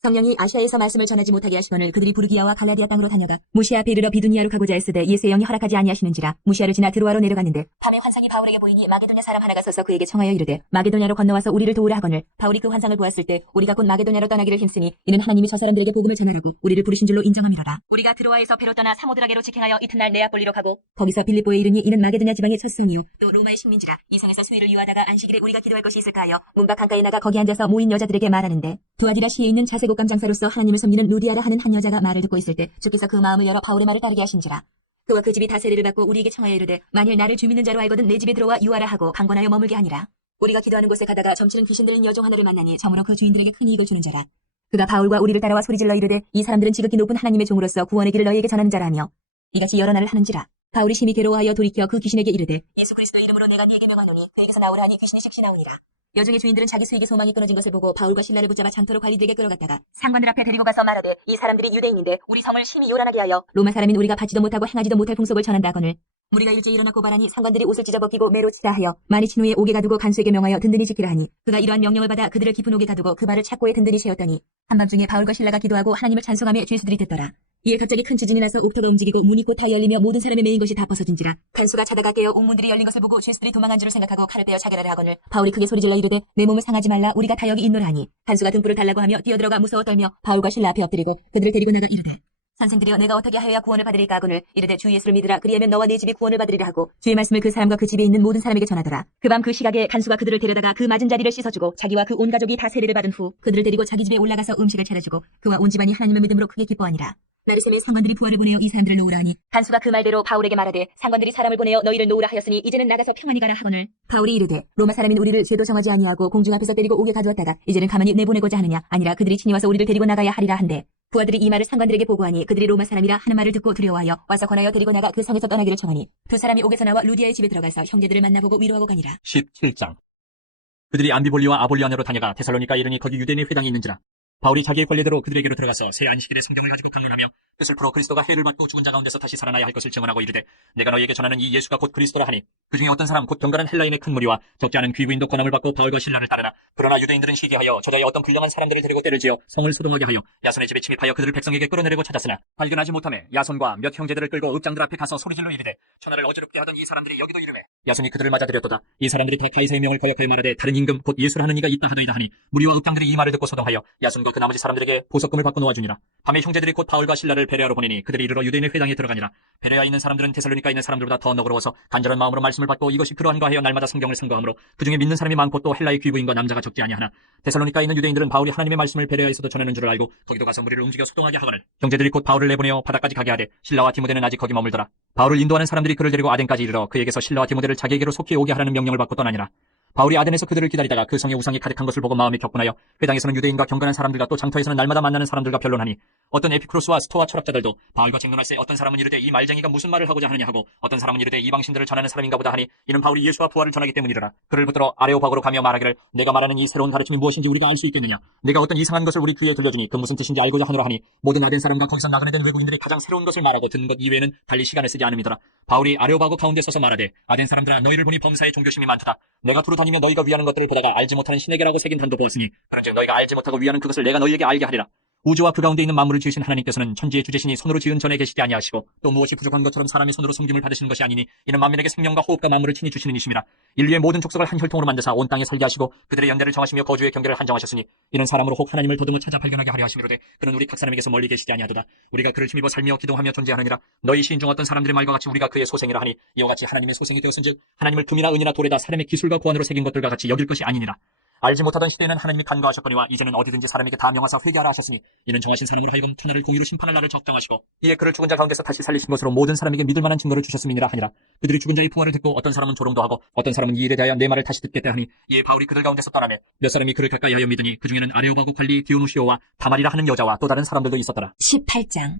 성령이 아시아에서 말씀을 전하지 못하게 하시거늘 그들이 부르기아와 갈라디아 땅으로 다녀가 무시아 앞에 이르러 비두니아로 가고자 했으되 예수의 영이 허락하지 아니하시는지라. 무시아를 지나 드로아로 내려갔는데 밤에 환상이 바울에게 보이니 마게도냐 사람 하나가 서서 그에게 청하여 이르되 마게도냐로 건너와서 우리를 도우라 하거늘 바울이 그 환상을 보았을 때 우리가 곧 마게도냐로 떠나기를 힘쓰니 이는 하나님이 저 사람들에게 복음을 전하라고 우리를 부르신 줄로 인정함이로라. 우리가 드로아에서 배로 떠나 사모드라게로 직행하여 이튿날 네아폴리로 가고 거기서 빌립보에 이르니 이는 마게도냐 지방의 첫 성이요 또 로마의 식민지라. 이 성에서 수위를 유하다가 안식일에 우리가 기도할 것이 있을까 하여 문밖 강가에 나가 거기 앉아서 모인 여자들에게 말하는데 두아디라 시에 있는 자세곡감 장사로서 하나님을 섬기는 루디아라 하는 한 여자가 말을 듣고 있을 때 주께서 그 마음을 열어 바울의 말을 따르게 하신지라. 그와 그 집이 다 세례를 받고 우리에게 청하여 이르되 만일 나를 주 믿는 자로 알거든 내 집에 들어와 유하라 하고 방관하여 머물게 하니라. 우리가 기도하는 곳에 가다가 점치는 귀신 들린 여종 하나를 만나니 점으로 그 주인들에게 큰 이익을 주는 자라. 그가 바울과 우리를 따라와 소리질러 이르되 이 사람들은 지극히 높은 하나님의 종으로서 구원의 길을 너희에게 전하는 자라 하며 이같이 여러 날을 하는지라. 바울이 심히 괴로워하여 돌이켜 그 귀신에게 이르되 예수 그리스도 이름으로 내가 네게 명하노니 그에게서 나오라 하니 귀신이 즉시 나오니라. 여종의 주인들은 자기 수익의 소망이 끊어진 것을 보고 바울과 실라를 붙잡아 장터로 관리들에게 끌어갔다가 상관들 앞에 데리고 가서 말하되 이 사람들이 유대인인데 우리 성을 심히 요란하게 하여 로마 사람인 우리가 받지도 못하고 행하지도 못할 풍속을 전한다 하거늘 무리가 일제히 일어나 고발하니 상관들이 옷을 찢어벗기고 매로 치라 하여 많이 친 후에 옥에 가두고 간수에게 명하여 든든히 지키라 하니 그가 이러한 명령을 받아 그들을 깊은 옥에 가두고 그 발을 착고에 든든히 세웠더니 한밤중에 바울과 실라가 기도하고 하나님을 찬송하며 죄수들이 됐더라. 이에 갑자기 큰 지진이 나서 옥터가 움직이고 문이 곧 다 열리며 모든 사람의 매인 것이 다 벗어진지라. 간수가 자다가 깨어 옥문들이 열린 것을 보고 죄수들이 도망한 줄을 생각하고 칼을 빼어 자결하려 하거늘 바울이 크게 소리질러 이르되 내 몸을 상하지 말라 우리가 다 여기 있노라 하니 간수가 등불을 달라고 하며 뛰어들어가 무서워 떨며 바울과 실라 앞에 엎드리고 그들을 데리고 나가 이르되 선생들이여 내가 어떻게 하여야 구원을 받으리까 하거늘 이르되 주 예수를 믿으라 그리하면 너와 네 집이 구원을 받으리라 하고 주의 말씀을 그 사람과 그 집에 있는 모든 사람에게 전하더라. 그 밤 그 시각에 간수가 그들을 데려다가 그 맞은 자리를 씻어주고 자기와 그 온 가족이 다 세례를 받은 후 그들을 데리고 자기 집에 올라가서 음식을 차려주고 그와 온 집안이 하나님의 믿음으로 크게 기뻐하니라. 나르셈의 상관들이 부하를 보내어 이 사람들을 놓으라 하니 간수가 그 말대로 바울에게 말하되 상관들이 사람을 보내어 너희를 놓으라 하였으니 이제는 나가서 평안히 가라 하거늘 바울이 이르되 로마 사람인 우리를 죄도 정하지 아니하고 공중 앞에서 때리고 옥에 가두었다가 이제는 가만히 내보내고자 하느냐 아니라 그들이 친히 와서 우리를 데리고 나가야 하리라 한데 부하들이 이 말을 상관들에게 보고하니 그들이 로마 사람이라 하는 말을 듣고 두려워하여 와서 권하여 데리고 나가 그 성에서 떠나기를 청하니 두 사람이 옥에서 나와 루디아의 집에 들어가서 형제들을 만나보고 위로하고 가니라. 17장. 그들이 암비볼리와 아볼리아네로 다녀가 데살로니가 이르니 거기 유대인의 회당이 있는지라. 바울이 자기의 권례대로 그들에게로 들어가서 새 안식일에 성경을 가지고 강론하며 뜻을 풀어 그리스도가 회를 받고 죽은 자 가운데서 다시 살아나야 할 것을 증언하고 이르되 내가 너희에게 전하는 이 예수가 곧 그리스도라 하니 그중에 어떤 사람 곧 경건한 헬라인의 큰 무리와 적지 않은 귀부인도 권함을 받고 바울과 실라를 따르나 그러나 유대인들은 시기하여 저자의 어떤 불량한 사람들을 데리고 때를 지어 성을 소동하게 하여 야손의 집에 침입하여 그들을 백성에게 끌어내려고 찾았으나 발견하지 못하며 야손과 몇 형제들을 끌고 읍장들 앞에 가서 소리질러 이르되 천하를 어지럽게 하던 이 사람들이 여기도 이르매 야손이 그들을 맞아들였도다. 이 사람들이 다 가이사의 명을 거역하여 말하되 다른 임금 곧 예수라 하는 이가 있다 하더이다 하니 무리와 읍장들이 이 말을 듣고 소동하여 야손과 그 나머지 사람들에게 보석금을 받고 놓아주니라. 밤에 형제들이 곧 바울과 실라를 베레아로 보내니 그들이 이르러 유대인의 회당에 들어가니라. 베레아에 있는 사람들은 데살로니가에 있는 사람들보다 더 너그러워서 간절한 마음으로 말씀을 받고 이것이 그러한가 하여 날마다 성경을 상고하므로 그중에 믿는 사람이 많고 또 헬라의 귀부인과 남자가 적지 아니하나 데살로니가에 있는 유대인들은 바울이 하나님의 말씀을 베레아에서도 전하는 줄을 알고 거기도 가서 무리를 움직여 소동하게 하거늘 형제들이 곧 바울을 내보내어 바다까지 가게 하되 실라와 디모데는 아직 거기 머물더라. 바울을 인도하는 사람들이 그를 데리고 아덴까지 이르러 그에게서 실라와 디모데를 자기에게로 속히 오게 하라는 명령을 받고 떠나니라. 바울이 아덴에서 그들을 기다리다가 그 성에 우상이 가득한 것을 보고 마음이 격분하여 회당에서는 유대인과 경건한 사람들과 또 장터에서는 날마다 만나는 사람들과 변론하니 어떤 에피크로스와 스토아 철학자들도 바울과 쟁론할세 어떤 사람은 이르되 이 말쟁이가 무슨 말을 하고자 하느냐 하고 어떤 사람은 이르되 이방신들을 전하는 사람인가 보다 하니 이는 바울이 예수와 부활을 전하기 때문이라. 그를 붙들어 아레오박으로 가며 말하기를 내가 말하는 이 새로운 가르침이 무엇인지 우리가 알 수 있겠느냐. 내가 어떤 이상한 것을 우리 귀에 들려주니 그 무슨 뜻인지 알고자 하노라 하니 모든 아덴 사람과 거기서 나그네 된 외국인들이 가장 새로운 것을 말하고 듣는 것 이외에는 달리 시간을 쓰지 않음이더라. 바울이 아레오바고 가운데 서서 말하되 아덴 사람들아 너희를 보니 범사에 종교심이 많도다. 내가 두루 다니며 너희가 위하는 것들을 보다가 알지 못하는 신에게라고 새긴 단도 보았으니 그런즉 너희가 알지 못하고 위하는 그것을 내가 너희에게 알게 하리라. 우주와 그 가운데 있는 만물을 지으신 하나님께서는 천지의 주제신이 손으로 지은 전에 계시지 아니하시고 또 무엇이 부족한 것처럼 사람의 손으로 섬김을 받으시는 것이 아니니 이는 만민에게 생명과 호흡과 만물을 친히 주시는 이심이라. 인류의 모든 족속을 한 혈통으로 만드사 온 땅에 살게 하시고 그들의 연대를 정하시며 거주의 경계를 한정하셨으니 이는 사람으로 혹 하나님을 더듬어 찾아 발견하게 하려 하심이로되 그는 우리 각 사람에게서 멀리 계시지 아니하도다. 우리가 그를 힘입어 살며 기도하며 존재하느니라. 너희 시인 중 어떤 사람들의 말과 같이 우리가 그의 소생이라 하니 이와 같이 하나님의 소생이 되었은즉 하나님을 금이나 은이나 돌에다 사람의 기술과 고안으로 새긴 것들과 같이 여길 것이 아니니라. 알지 못하던 시대에는 하나님이 간과하셨거니와 이제는 어디든지 사람에게 다 명하사 회개하라 하셨으니 이는 정하신 사람으로 하여금 천하를 공의로 심판할 날을 적정하시고 이에 그를 죽은 자 가운데서 다시 살리신 것으로 모든 사람에게 믿을 만한 증거를 주셨음이니라 하니라. 그들이 죽은 자의 부활을 듣고 어떤 사람은 조롱도 하고 어떤 사람은 이 일에 대하여 내 말을 다시 듣겠다 하니 이에 바울이 그들 가운데서 떠나매 몇 사람이 그를 가까이 하여 믿으니 그 중에는 아레오바고 관리 디오누시오와 다말이라 하는 여자와 또 다른 사람들도 있었더라. 18장.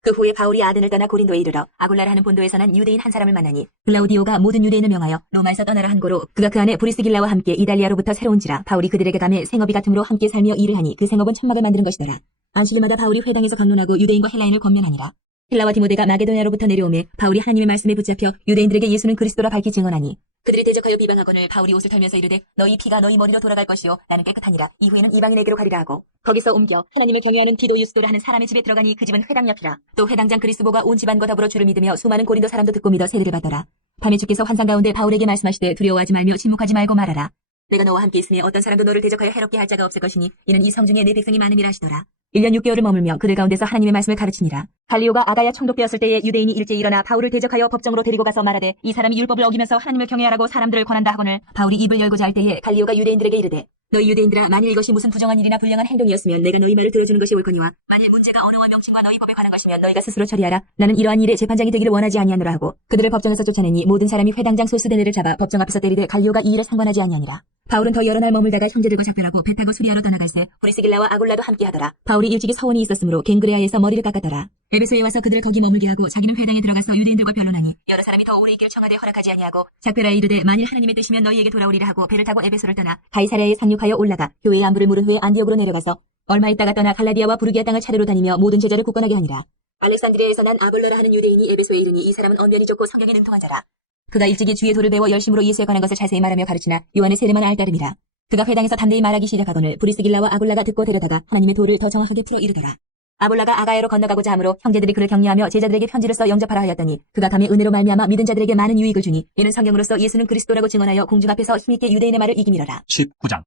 그 후에 바울이 아덴을 떠나 고린도에 이르러 아굴라라 하는 본도에서 난 유대인 한 사람을 만나니 글라우디오가 모든 유대인을 명하여 로마에서 떠나라 한 고로 그가 그 안에 브리스길라와 함께 이달리아로부터 새로운지라 바울이 그들에게 감해 생업이 같음으로 함께 살며 일을 하니 그 생업은 천막을 만드는 것이더라. 안식일마다 바울이 회당에서 강론하고 유대인과 헬라인을 권면하니라. 헬라와 디모데가 마게도냐로부터 내려오매 바울이 하나님의 말씀에 붙잡혀 유대인들에게 예수는 그리스도라 밝히 증언하니 그들이 대적하여 비방하거늘 바울이 옷을 털면서 이르되 너희 피가 너희 머리로 돌아갈 것이요 나는 깨끗하니라. 이후에는 이방인에게로 가리라 하고 거기서 옮겨 하나님을 경외하는 디도 유스도라 하는 사람의 집에 들어가니 그 집은 회당 옆이라. 또 회당장 그리스보가 온 집안과 더불어 주를 믿으며 수많은 고린도 사람도 듣고 믿어 세례를 받더라. 밤에 주께서 환상 가운데 바울에게 말씀하시되 두려워하지 말며 침묵하지 말고 말하라. 내가 너와 함께 있으며 어떤 사람도 너를 대적하여 해롭게 할 자가 없을 것이니 이는 이 성중에 내 백성이 많음이라 하시더라. 1년 6개월을 머물며 그들 가운데서 하나님의 말씀을 가르치니라. 갈리오가 아가야 총독되었을 때에 유대인이 일제히 일어나 바울을 대적하여 법정으로 데리고 가서 말하되 이 사람이 율법을 어기면서 하나님을 경외하라고 사람들을 권한다 하거늘 바울이 입을 열고자 할 때에 갈리오가 유대인들에게 이르되 너희 유대인들아 만일 이것이 무슨 부정한 일이나 불량한 행동이었으면 내가 너희 말을 들어주는 것이 옳거니와 만일 문제가 언어와 명칭과 너희 법에 관한 것이면 너희가 스스로 처리하라. 나는 이러한 일에 재판장이 되기를 원하지 아니하노라 하고 그들을 법정에서 쫓아내니 모든 사람이 회당장 소스데네를 잡아 법정 앞에서 때리되 갈리오가 이 일에 상관하지 아니하니라. 바울은 더 여러 날 머물다가 형제들과 작별하고 배 타고 수리하러 떠나갈새 브리스길라와 아굴라도 함께 하더라. 바울이 일찍이 서원이 있었으므로 갱그레아에서 머리를 깎았더라. 에베소에 와서 그들을 거기 머물게 하고 자기는 회당에 들어가서 유대인들과 변론하니 여러 사람이 더 오래 있기를 청하되 허락하지 아니하고 작별하에 이르되 만일 하나님의 뜻이면 너희에게 돌아오리라 하고 배를 타고 에베소를 떠나 가이사랴에 상륙하여 올라가 교회의 안부를 물은 후에 안디옥으로 내려가서 얼마 있다가 떠나 갈라디아와 부르기아 땅을 차례로 다니며 모든 제자를 굳건하게 하니라. 알렉산드리아에서 난 아볼로라 하는 유대인이 에베소에 이르니 이 사람은 언변이 좋고 성경에 능통한 자라. 그가 일찍이 주의 도를 배워 열심으로 예수에 관한 것을 자세히 말하며 가르치나 요한의 세례만 알 따름이라. 그가 회당에서 담대히 말하기 시작하거늘 브리스길라와 아굴라가 듣고 데려다가 하나님의 도를 더 정확하게 풀어 이르더라. 아볼라가 아가야로 건너가고자 하므로 형제들이 그를 격려하며 제자들에게 편지를 써 영접하라 하였더니 그가 감히 은혜로 말미암아 믿은 자들에게 많은 유익을 주니 이는 성경으로서 예수는 그리스도라고 증언하여 공중 앞에서 힘있게 유대인의 말을 이기미러라. 19장.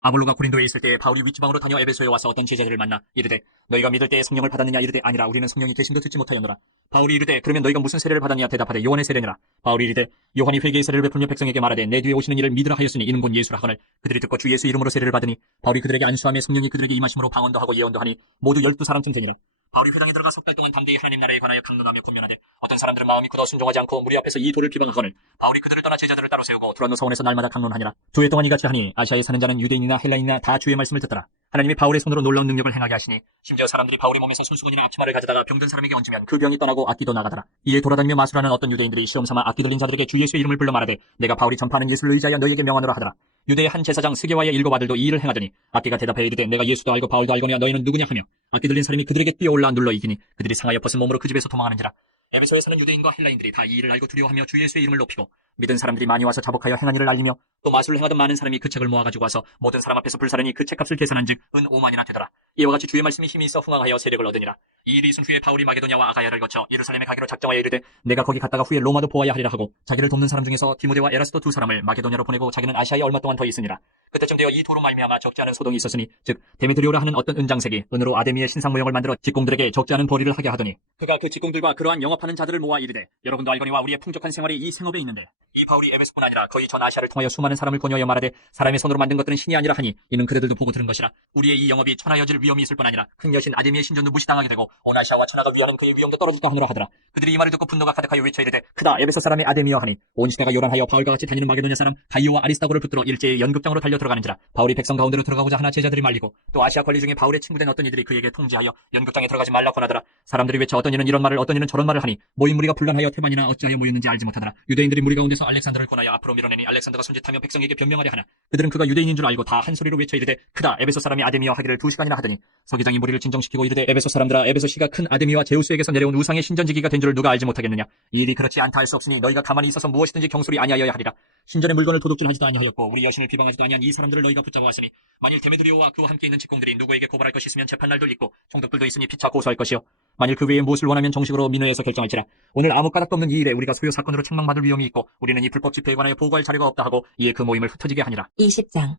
아볼로가 고린도에 있을 때에 바울이 윗지방으로 다녀 에베소에 와서 어떤 제자들을 만나 이르되 너희가 믿을 때에 성령을 받았느냐 이르되 아니라 우리는 성령이 계심도 듣지 못하였노라. 바울이 이르되 그러면 너희가 무슨 세례를 받았냐 대답하되 요한의 세례니라. 바울이 이르되 요한이 회개의 세례를 베풀며 백성에게 말하되 내 뒤에 오시는 이를 믿으라 하였으니 이는 곧 예수라 하거늘 그들이 듣고 주 예수 이름으로 세례를 받으니 바울이 그들에게 안수하며 성령이 그들에게 임하심으로 방언도 하고 예언도 하니 모두 12사람쯤 되니라. 바울이 회당에 들어가 석 달 동안 담대히 하나님 나라에 관하여 강론하며 권면하되 어떤 사람들은 마음이 굳어 순종하지 않고 무리 앞에서 이 도를 비방하거늘 바울이 그들을 떠나 제자들을 따로 세우고 두란노 서원에서 날마다 강론하니라. 2해 동안 이같이 하니 아시아에 사는 자는 유대인이나 헬라인이나 다 주의 말씀을 듣더라. 하나님이 바울의 손으로 놀라운 능력을 행하게 하시니 심지어 사람들이 바울의 몸에서 손수건이나 앞치마를 가져다가 병든 사람에게 얹으면 그 병이 떠나고 악기도 나가더라. 이에 돌아다니며 마술하는 어떤 유대인들이 시험삼아 악기 들린 자들에게 주 예수의 이름을 불러 말하되 내가 바울이 전파하는 예수를 의지하여 너희에게 명하노라 하더라. 유대의 한 제사장 스게와의 7 아들도 이 일을 행하더니 악기가 대답하여 이르되 내가 예수도 알고 바울도 알거니와 너희는 누구냐 하며 악기 들린 사람이 그들에게 뛰어올라 눌러 이기니 그들이 상하여 벗은 몸으로 그 집에서 도망하는지라. 에베소에 사는 유대인과 헬라인들이 다 이 일을 알고 두려워하며 주 예수의 이름을 높이고 믿은 사람들이 많이 와서 자복하여 행한 일을 알리며 또 마술을 행하던 많은 사람이 그 책을 모아가지고 와서 모든 사람 앞에서 불사르니 그 책값을 계산한즉 은 5만이나 되더라. 이와 같이 주의 말씀이 힘이 있어 흥황하여 세력을 얻으니라. 이 일이 있은 후에 바울이 마게도냐와 아가야를 거쳐 예루살렘에 가기로 작정하여 이르되 내가 거기 갔다가 후에 로마도 보아야 하리라 하고 자기를 돕는 사람 중에서 디모데와 에라스도 2 사람을 마게도냐로 보내고 자기는 아시아에 얼마 동안 더 있으니라. 그때쯤 되어 이 도로 말미암아 적지 않은 소동이 있었으니 즉 데메드리오라 하는 어떤 은장색이 은으로 아데미의 신상 모형을 만들어 직공들에게 적지 않은 벌이를 하게 하더니 그가 그 직공들과 그러한 영업하는 자들을 모아 이르되 여러분도 알거니와 우리의 풍족한 생활이 이 생업에 있는데 이 바울이 에베소뿐 아니라 거의 전 아시아를 통하여 수많은 사람을 권유하여 말하되 사람의 손으로 만든 것들은 신이 아니라 하니 이는 그들도 보고 들은 것이라. 우리의 이 영업이 천하여질 위험이 있을 뿐 아니라 큰 여신 아데미의 신전도 무시당하게 되고 온 아시아와 천하가 위하는 그의 위엄도 떨어질까 하노라 하더라. 그들이 이 말을 듣고 분노가 가득하여 외쳐 이르되 크다 에베소 사람의 아데미여 하니 온 시대가 요란하여 바울과 같이 다니는 마게도냐 사람 가이오와 아리스타고를 붙들어 일제히 연극장으로 달려 들어가는지라. 바울이 백성 가운데로 들어가고자 하나 제자들이 말리고 또 아시아 관리 중에 바울의 친구된 어떤 이들이 그에게 통지하여 연극장에 들어가지 말라 권하더라. 사람들이 외쳐 어떤 이는 이런 말을 어떤 이는 저런 말을 하니 모인 무리가 분란하여 태반이나 어찌하여 모였는지 알지 못하더라. 유대인들이 무리 가운데서 알렉산더를 권하여 앞으로 밀어내니 알렉산더가 손짓하며 백성에게 변명하려 하나 그들은 그가 유대인인 줄 알고 다 한 소리로 외쳐 이르되 크다 에베소 사람이 아데미와 하기를 2시간이나 하더니 서기장이 무리를 진정시키고 이르되 에베소 사람들아 에베소 시가 큰 아데미와 제우스에게서 내려온 우상의 신전지기가 된 줄을 누가 알지 못하겠느냐. 이 일이 그렇지 않다 할 수 없으니 너희가 가만히 있어서 무엇이든지 경솔이 아니하여야 하리라. 신전의 물건을 도둑질하지도 아니하였고 우리 여신을 비방하지도 아니한 이 사람들을 너희가 붙잡아왔으니 만일 데메드리오와 그와 함께 있는 직공들이 누구에게 고발할 것이 있으면 재판날도 있고 총독들도 있으니 피차 고소할 것이요 만일 그 외에 무엇을 원하면 정식으로 민회에서 결정할지라. 오늘 아무 까닭도 없는 이 일에 우리가 소요 사건으로 책망받을 위험이 있고 우리는 이 불법 집회에 관하여 보고할 자료가 없다 하고 이에 그 모임을 흩어지게 하니라. 20장.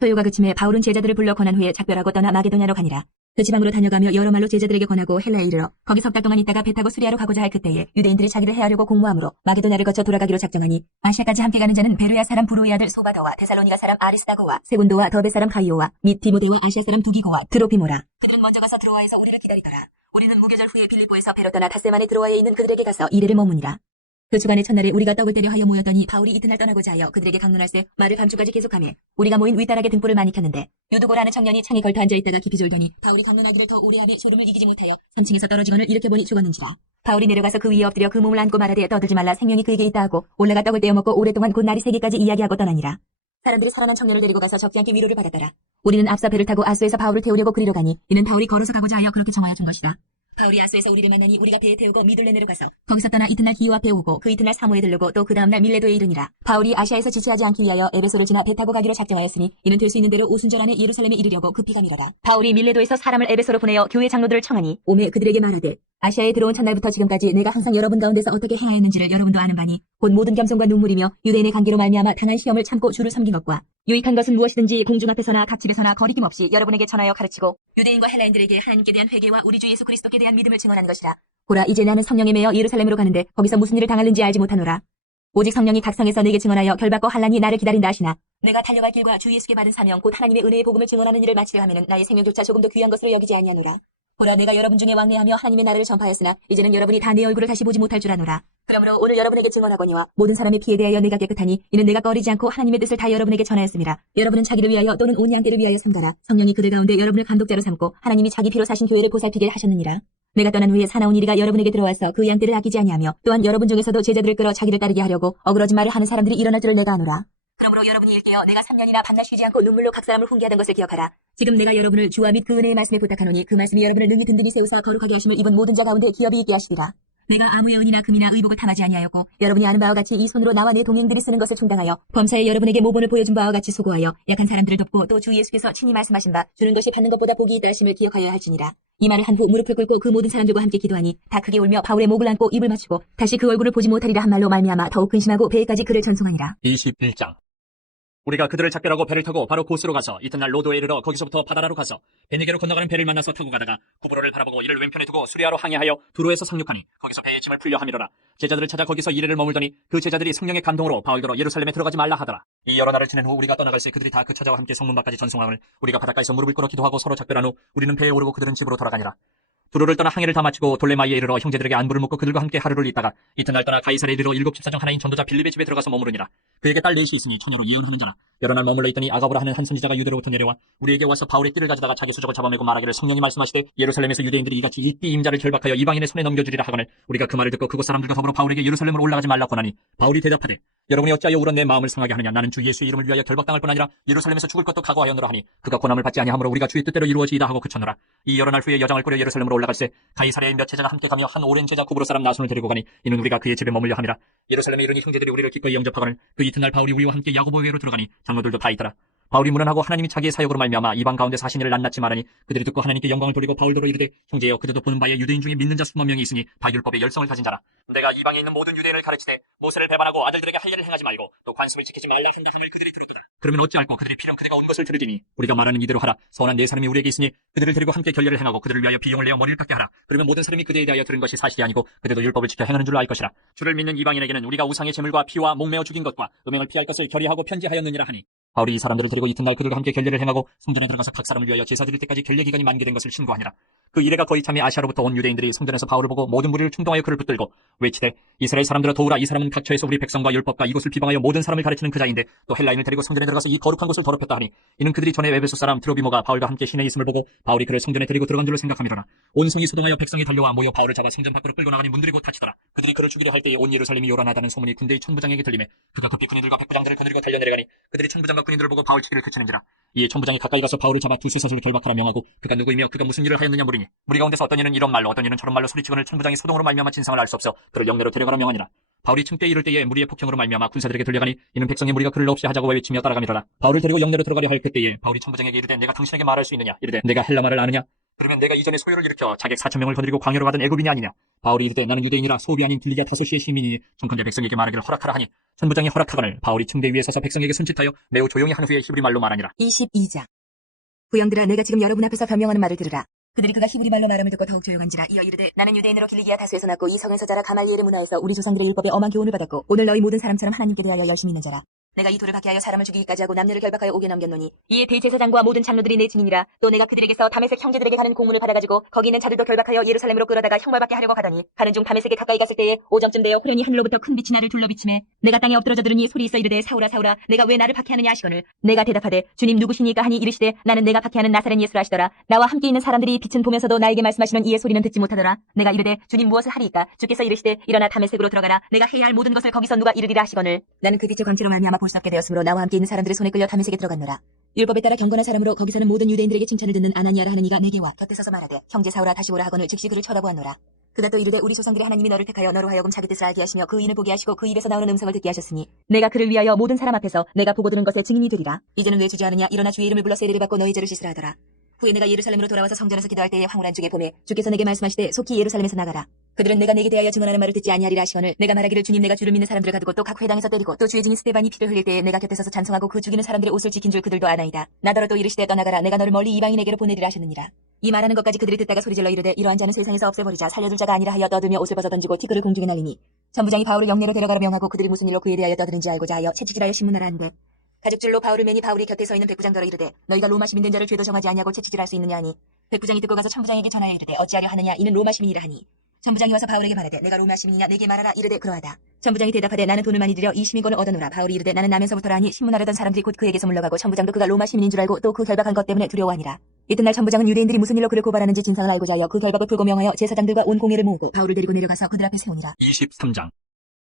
소요가 그침에 바울은 제자들을 불러 권한 후에 작별하고 떠나 마게도냐로 가니라. 그 지방으로 다녀가며 여러 말로 제자들에게 권하고 헬라에 이르러 거기 석 달 동안 있다가 배 타고 수리아로 가고자 할 그때에 유대인들이 자기를 해하려고 공모함으로 마게도냐를 거쳐 돌아가기로 작정하니 아시아까지 함께 가는 자는 베르야 사람 브로의 아들 소바더와 데살로니가 사람 아리스다고와 세군도와 더베 사람 가이오와 및 디모데와 아시아 사람 두기고와 드로피모라. 그들은 먼저 가서 드로아에서 우리를 기다리더라. 우리는 무교절 후에 빌립보에서 배로 떠나 닷새만에 드로아에 있는 그들에게 가서 이레를 머무니라. 그 주간의 첫날에 우리가 떡을 때려 하여 모였더니 바울이 이튿날 떠나고자 하여 그들에게 강론할세 말을 밤중까지 계속하며 우리가 모인 윗다락에 등불을 많이 켰는데 유두고라는 청년이 창에 걸터 앉아있다가 깊이 졸더니 바울이 강론하기를 더 오래 하며 졸음을 이기지 못하여 3층에서 떨어지거늘 일으켜보니 죽었는지라. 바울이 내려가서 그 위에 엎드려 그 몸을 안고 말하되 떠들지 말라 생명이 그에게 있다 하고 올라가 떡을 떼어 먹고 오랫동안 곧 날이 3개까지 이야기하고 떠나니라. 사람들이 살아난 청년을 데리고 가서 적지 않게 위로를 받았더라. 우리는 앞서 배를 타고 아수에서 바울을 태우려고 그리로 가니 이는 바울이 걸어서 가고자 하여 그렇게 정하여 준 것이다. 바울이 아수에서 우리를 만나니 우리가 배에 태우고 미들레네로 가서 거기서 떠나 이튿날 기호 앞에 오고 그 이튿날 사모에 들르고 또 그 다음날 밀레도에 이르니라. 바울이 아시아에서 지체하지 않기 위하여 에베소를 지나 배 타고 가기로 작정하였으니 이는 될 수 있는 대로 오순절 안에 예루살렘에 이르려고 급히 가미러라. 바울이 밀레도에서 사람을 에베소로 보내어 교회 장로들을 청하니 오매 그들에게 말하되 아시아에 들어온 첫날부터 지금까지 내가 항상 여러분 가운데서 어떻게 행하였는지를 여러분도 아는 바니 곧 모든 겸손과 눈물이며 유대인의 관계로 말미암아 당한 시험을 참고 주를 섬긴 것과 유익한 것은 무엇이든지 공중 앞에서나 각 집에서나 거리낌 없이 여러분에게 전하여 가르치고 유대인과 헬라인들에게 하나님께 대한 회개와 우리 주 예수 그리스도께 대한 믿음을 증언하는 것이라. 보라 이제 나는 성령에 매여 예루살렘으로 가는데 거기서 무슨 일을 당할는지 알지 못하노라. 오직 성령이 각성에서 내게 증언하여 결받고 한란이 나를 기다린다 하시나 내가 달려갈 길과 주 예수께 받은 사명 곧 하나님의 은혜의 복음을 증언하는 일을 마치려 하면은 나의 생명조차 조금 더 귀한 것으로 여기지 아니하노라. 보라 내가 여러분 중에 왕래하며 하나님의 나라를 전파하였으나 이제는 여러분이 다 내 얼굴을 다시 보지 못할 줄 아노라. 그러므로 오늘 여러분에게 증언하거니와 모든 사람의 피에 대하여 내가 깨끗하니 이는 내가 꺼리지 않고 하나님의 뜻을 다 여러분에게 전하였습니다. 여러분은 자기를 위하여 또는 온 양떼를 위하여 삼가라. 성령이 그들 가운데 여러분을 감독자로 삼고 하나님이 자기 피로 사신 교회를 보살피게 하셨느니라. 내가 떠난 후에 사나운 이리가 여러분에게 들어와서 그 양떼를 아끼지 아니하며 또한 여러분 중에서도 제자들을 끌어 자기를 따르게 하려고 어그러진 말을 하는 사람들이 일어날 줄을 내가 아노라. 그러므로 여러분이 일깨어 내가 3년이나 밤낮 쉬지 않고 눈물로 각 사람을 훈계하던 것을 기억하라. 지금 내가 여러분을 주와 및 그 은혜의 말씀에 부탁하노니 그 말씀이 여러분을 능히 든든히 세우사 거룩하게 하심을 입은 모든 자 가운데 기업이 있게 하시리라. 내가 아무의 은이나 금이나 의복을 탐하지 아니하였고 여러분이 아는 바와 같이 이 손으로 나와 내 동행들이 쓰는 것을 충당하여 범사에 여러분에게 모본을 보여준 바와 같이 수고하여 약한 사람들을 돕고 또 주 예수께서 친히 말씀하신 바 주는 것이 받는 것보다 복이 있다 하심을 기억하여야 할지니라. 이 말을 한 후 무릎을 꿇고 그 모든 사람들과 함께 기도하니 다 크게 울며 바울의 목을 안고 입을 맞추고 다시 그 얼굴을 보지 못하리라 한 말로 말미암아 더욱 근심하고 배에까지 그를 전송하니라. 21장. 우리가 그들을 작별하고 배를 타고 바로 고스로 가서 이튿날 로도에 이르러 거기서부터 바다라로 가서 베니게로 건너가는 배를 만나서 타고 가다가 구브로를 바라보고 이를 왼편에 두고 수리아로 항해하여 두로에서 상륙하니 거기서 배의 짐을 풀려 함이로라. 제자들을 찾아 거기서 이레를 머물더니 그 제자들이 성령의 감동으로 바울더러 예루살렘에 들어가지 말라 하더라. 이 여러 날을 지낸 후 우리가 떠나갈새 그들이 다 그 처자와 함께 성문 밖까지 전송함을 우리가 바닷가에서 무릎을 꿇어 기도하고 서로 작별한 후 우리는 배에 오르고 그들은 집으로 돌아가니라. 두로를 떠나 항해를 다 마치고 돌레마이에 이르러 형제들에게 안부를 묻고 그들과 함께 하루를 있다가 이튿날 떠나 가이사르에 이르러 7 집사중 하나인 전도자 빌립의 집에 들어가서 머무르니라. 그에게 딸 넷이 있으니 처녀로 예언하는 자라. 여러 날 머물러 있더니 아가보라 하는 한 선지자가 유대로부터 내려와 우리에게 와서 바울의 띠를 가져다가 자기 수족을 잡아매고 말하기를 성령이 말씀하시되 예루살렘에서 유대인들이 이같이 이 띠 임자를 결박하여 이방인의 손에 넘겨주리라 하거늘 우리가 그 말을 듣고 그곳 사람들과 더불어 바울에게 예루살렘으로 올라가지 말라고 하니 바울이 대답하되 여러분이 어찌하여 울어 내 마음을 상하게 하느냐. 나는 주 예수의 이름을 위하여 결박당할 뿐 아니라 예루살렘에서 죽을 것도 각오하였노라 하니 그가 고난을 받지 아니하므로 우리가 주의 뜻대로 이루어지이다 하고 그쳤노라. 이 여러 날 후에 여장을 꾸려 예루살렘으로 올라갈새 가이사랴의 몇 제자가 함께 가며 한 오랜 제자 구브로 사람 나손을 데리고 가니 이는 우리가 그의 집에 머물려 함이라. 예루살렘에 이르니 형제들이 우리를 기꺼이 영접하거늘 그 이튿날 바울이 우리와 함께 야고보에게로 들어가니 장로들도 다 있더라. 바울이 문안하고 하나님이 자기의 사역으로 말미암아 이방 가운데 사신 일을 낱낱이 말하니 그들이 듣고 하나님께 영광을 돌리고 바울더러 이르되 형제여 그대도 보는 바에 유대인 중에 믿는 자 수만 명이 있으니 다 율법의 열성을 가진 자라. 내가 이방에 있는 모든 유대인을 가르치되 모세를 배반하고 아들들에게 할 일을 행하지 말고 또 관습을 지키지 말라 한다 함을 그들이 들었도다. 그러면 어찌할꼬 그들이 필연 그대가 온 것을 들으리니 우리가 말하는 이대로 하라. 선한 네 사람이 우리에게 있으니 그들을 데리고 함께 결례를 행하고 그들을 위하여 비용을 내어 머리를 깎게 하라. 그러면 모든 사람이 그대에 대하여 들은 것이 사실이 아니고 그대도 율법을 지켜 행하는 줄로 알 것이라. 주를 믿는 이방인에게는 우리가 우상의 제물과 피와 목매어 죽인 것과 음행을 피할 것을 결의하고 편지하였느니라 하니 바울이 이 사람들을 데리고 이튿날 그들과 함께 결례를 행하고 성전에 들어가서 각 사람을 위하여 제사 드릴 때까지 결례 기간이 만개된 것을 신고하니라. 그 이래가 거의 참에 아시아로부터 온 유대인들이 성전에서 바울을 보고 모든 무리를 충동하여 그를 붙들고 외치되 이스라엘 사람들아 도우라. 이 사람은 각처에서 우리 백성과 율법과 이곳을 비방하여 모든 사람을 가르치는 그 자인데 또 헬라인을 데리고 성전에 들어가서 이 거룩한 곳을 더럽혔다 하니 이는 그들이 전에 에베소 사람 트로비모가 바울과 함께 신에 있음을 보고 바울이 그를 성전에 데리고 들어간 줄로 생각함이로라. 온 성이 소동하여 백성이 달려와 모여 바울을 잡아 성전 밖으로 끌고 나가니 문들이 곧 닫히더라. 그들이 그를 죽이려 할 때에 온 예루살렘이 요란하다는 소문이 군대의 천부장에게 들리매 그가 급히 군인들과 백부장들을 거느리고 달려내려가니 그들이 천부장과 군인들을 보고 바울 치기를 그치는지라. 이에 천부장이 가까이 가서 바울을 잡아 두 쇠사슬로 결박하라 명하고 그가 누구이며 그가 무슨 일을 하였느냐 물으니 무리 가운데서 어떤 이는 이런 말로 어떤 이는 저런 말로 소리치거늘 천부장이 소동으로 말미암아 진상을 알 수 없어 그를 영내로 데려가라 명하니라. 바울이 층때 이를 때에 무리의 폭행으로 말미암아 군사들에게 들려가니 이는 백성의 무리가 그를 없이 하자고 외치며 따라가미더라. 바울을 데리고 영내로 들어가려 할 그때에 바울이 천부장에게 이르되 내가 당신에게 말할 수 있느냐. 이르되 내가 헬라 말을 아느냐. 그러면 내가 이전에 소요를 일으켜 자객 4,000명을 거느리고 광야로 가던 애굽인이 아니냐. 바울이 이르되 나는 유대인이라 소비 아닌 빌리게 다소시의 시민이니 청컨대 백성에게 말하기를 허락하라 하니 천부장이 허락하거늘 바울이 층대 위에 서서 백성에게 손짓하여 매우 조용히 한 후에 히브리 말로 말하니라. 22장. 부영들아 내가 지금 여러분 앞에서 변명하는 말을 들으라. 그들이 그가 히브리 말로 말함을 듣고 더욱 조용한지라. 이어 이르되 나는 유대인으로 길리기아 다수에서 났고 이 성에서 자라 가말리엘의 문화에서 우리 조상들의 율법에 엄한 교훈을 받았고 오늘 너희 모든 사람처럼 하나님께 대하여 열심히 있는 자라. 내가 이 돌을 박해하여 사람을 죽이기까지 하고 남녀를 결박하여 옥에 넘겼노니 이에 대제사장과 모든 장로들이 내 증인이라. 또 내가 그들에게서 다메섹 형제들에게 가는 공문을 받아가지고 거기 있는 자들도 결박하여 예루살렘으로 끌어다가 형벌받게 하려고 가더니 가는 중 다메섹에 가까이 갔을 때에 오정쯤 되어 호련히 하늘로부터 큰 빛이 나를 둘러비치매 내가 땅에 엎드러져 들으니 소리 있어 이르되 사울아 사울아 내가 왜 나를 박해하느냐 하시거늘 내가 대답하되 주님 누구시니까 하니 이르시되 나는 내가 박해하는 나사렛 예수라 하시더라. 나와 함께 있는 사람들이 빛은 보면서도 나에게 말씀하시는 이의 소리는 듣지 못하더라. 내가 이르되 주님 무엇을 하리이까. 주께서 이르시되 일어나 다메섹으로 들어가라. 내가 해야 할 모든 것을 거기서 누가 이르리라 하시거늘 나는 그 빛의 광채로 말미암아 볼 수 없게 되었으므로 나와 함께 있는 사람들의 손에 끌려 다메섹에 들어갔노라. 율법에 따라 경건한 사람으로 거기 사는 모든 유대인들에게 칭찬을 듣는 아나니아라 하는 이가 내게 와 곁에 서서 말하되 형제 사울아 다시 오라 하거늘 즉시 그를 쳐다보았노라. 그가 또 이르되 우리 조상들의 하나님이 너를 택하여 너로 하여금 자기 뜻을 알게 하시며 그 의인을 보게 하시고 그 입에서 나오는 음성을 듣게 하셨으니 내가 그를 위하여 모든 사람 앞에서 내가 보고 들은 것에 증인이 되리라. 이제는 왜 주저하느냐. 일어나 주의 이름을 불러 세례를 받고 너희 죄를 씻으라 하더라. 후에 내가 예루살렘으로 돌아와서 성전에서 기도할 때에 황홀한 중에 봄에 주께서 내게 말씀하시되 속히 예루살렘에서 나가라. 그들은 내가 내게 대하여 증언하는 말을 듣지 아니하리라 하시거늘 내가 말하기를 주님 내가 주를 믿는 사람들을 가두고 또 각 회당에서 때리고 또 주의 증인 스데반이 피를 흘릴 때에 내가 곁에 서서 찬송하고 그 죽이는 사람들의 옷을 지킨 줄 그들도 아나이다. 나더러 또 이르시되 떠나가라. 내가 너를 멀리 이방인에게로 보내리라 하셨느니라. 이 말하는 것까지 그들이 듣다가 소리질러 이르되 이러한 자는 세상에서 없애버리자. 살려둘 자가 아니라 하여 떠들며 옷을 벗어 던지고 티끌을 공중에 날리니 천부장이 바울을 영내로 데려가라 명하고 그들이 무슨 일로 그에 대하여 떠드는지 알고자 하여 채찍질하여 신문하라 한듯 가죽줄로 바울을 매니 바울이 곁에 서 있는 백부장더러 이르되 너희가 로마 시민 된 자를 죄도 정하지 아니하고 채찍질할 수 있느냐 하니 백부장이 듣고 가서 천부장에게 전하여 이르되 어찌하려 하느냐 이는 로마 시민이라 하니 천부장이 와서 바울에게 말하되 내가 로마 시민이냐 내게 말하라 이르되 그러하다. 천부장이 대답하되 나는 돈을 많이 들여 이 시민권을 얻어노라. 바울이 이르되 나는 나면서부터라 하니 신문하려던 사람들이 곧 그에게서 물러가고 천부장도 그가 로마 시민인 줄 알고 또 그 결박한 것 때문에 두려워하니라. 이튿날 천부장은 유대인들이 무슨 일로 그를 고발하는지 진상을 알고자 하여 그 결박을 풀고 명하여 제사장들과 온 공회를 모으고 바울을 데리고 내려가서 그들 앞에 세우니라. 23장.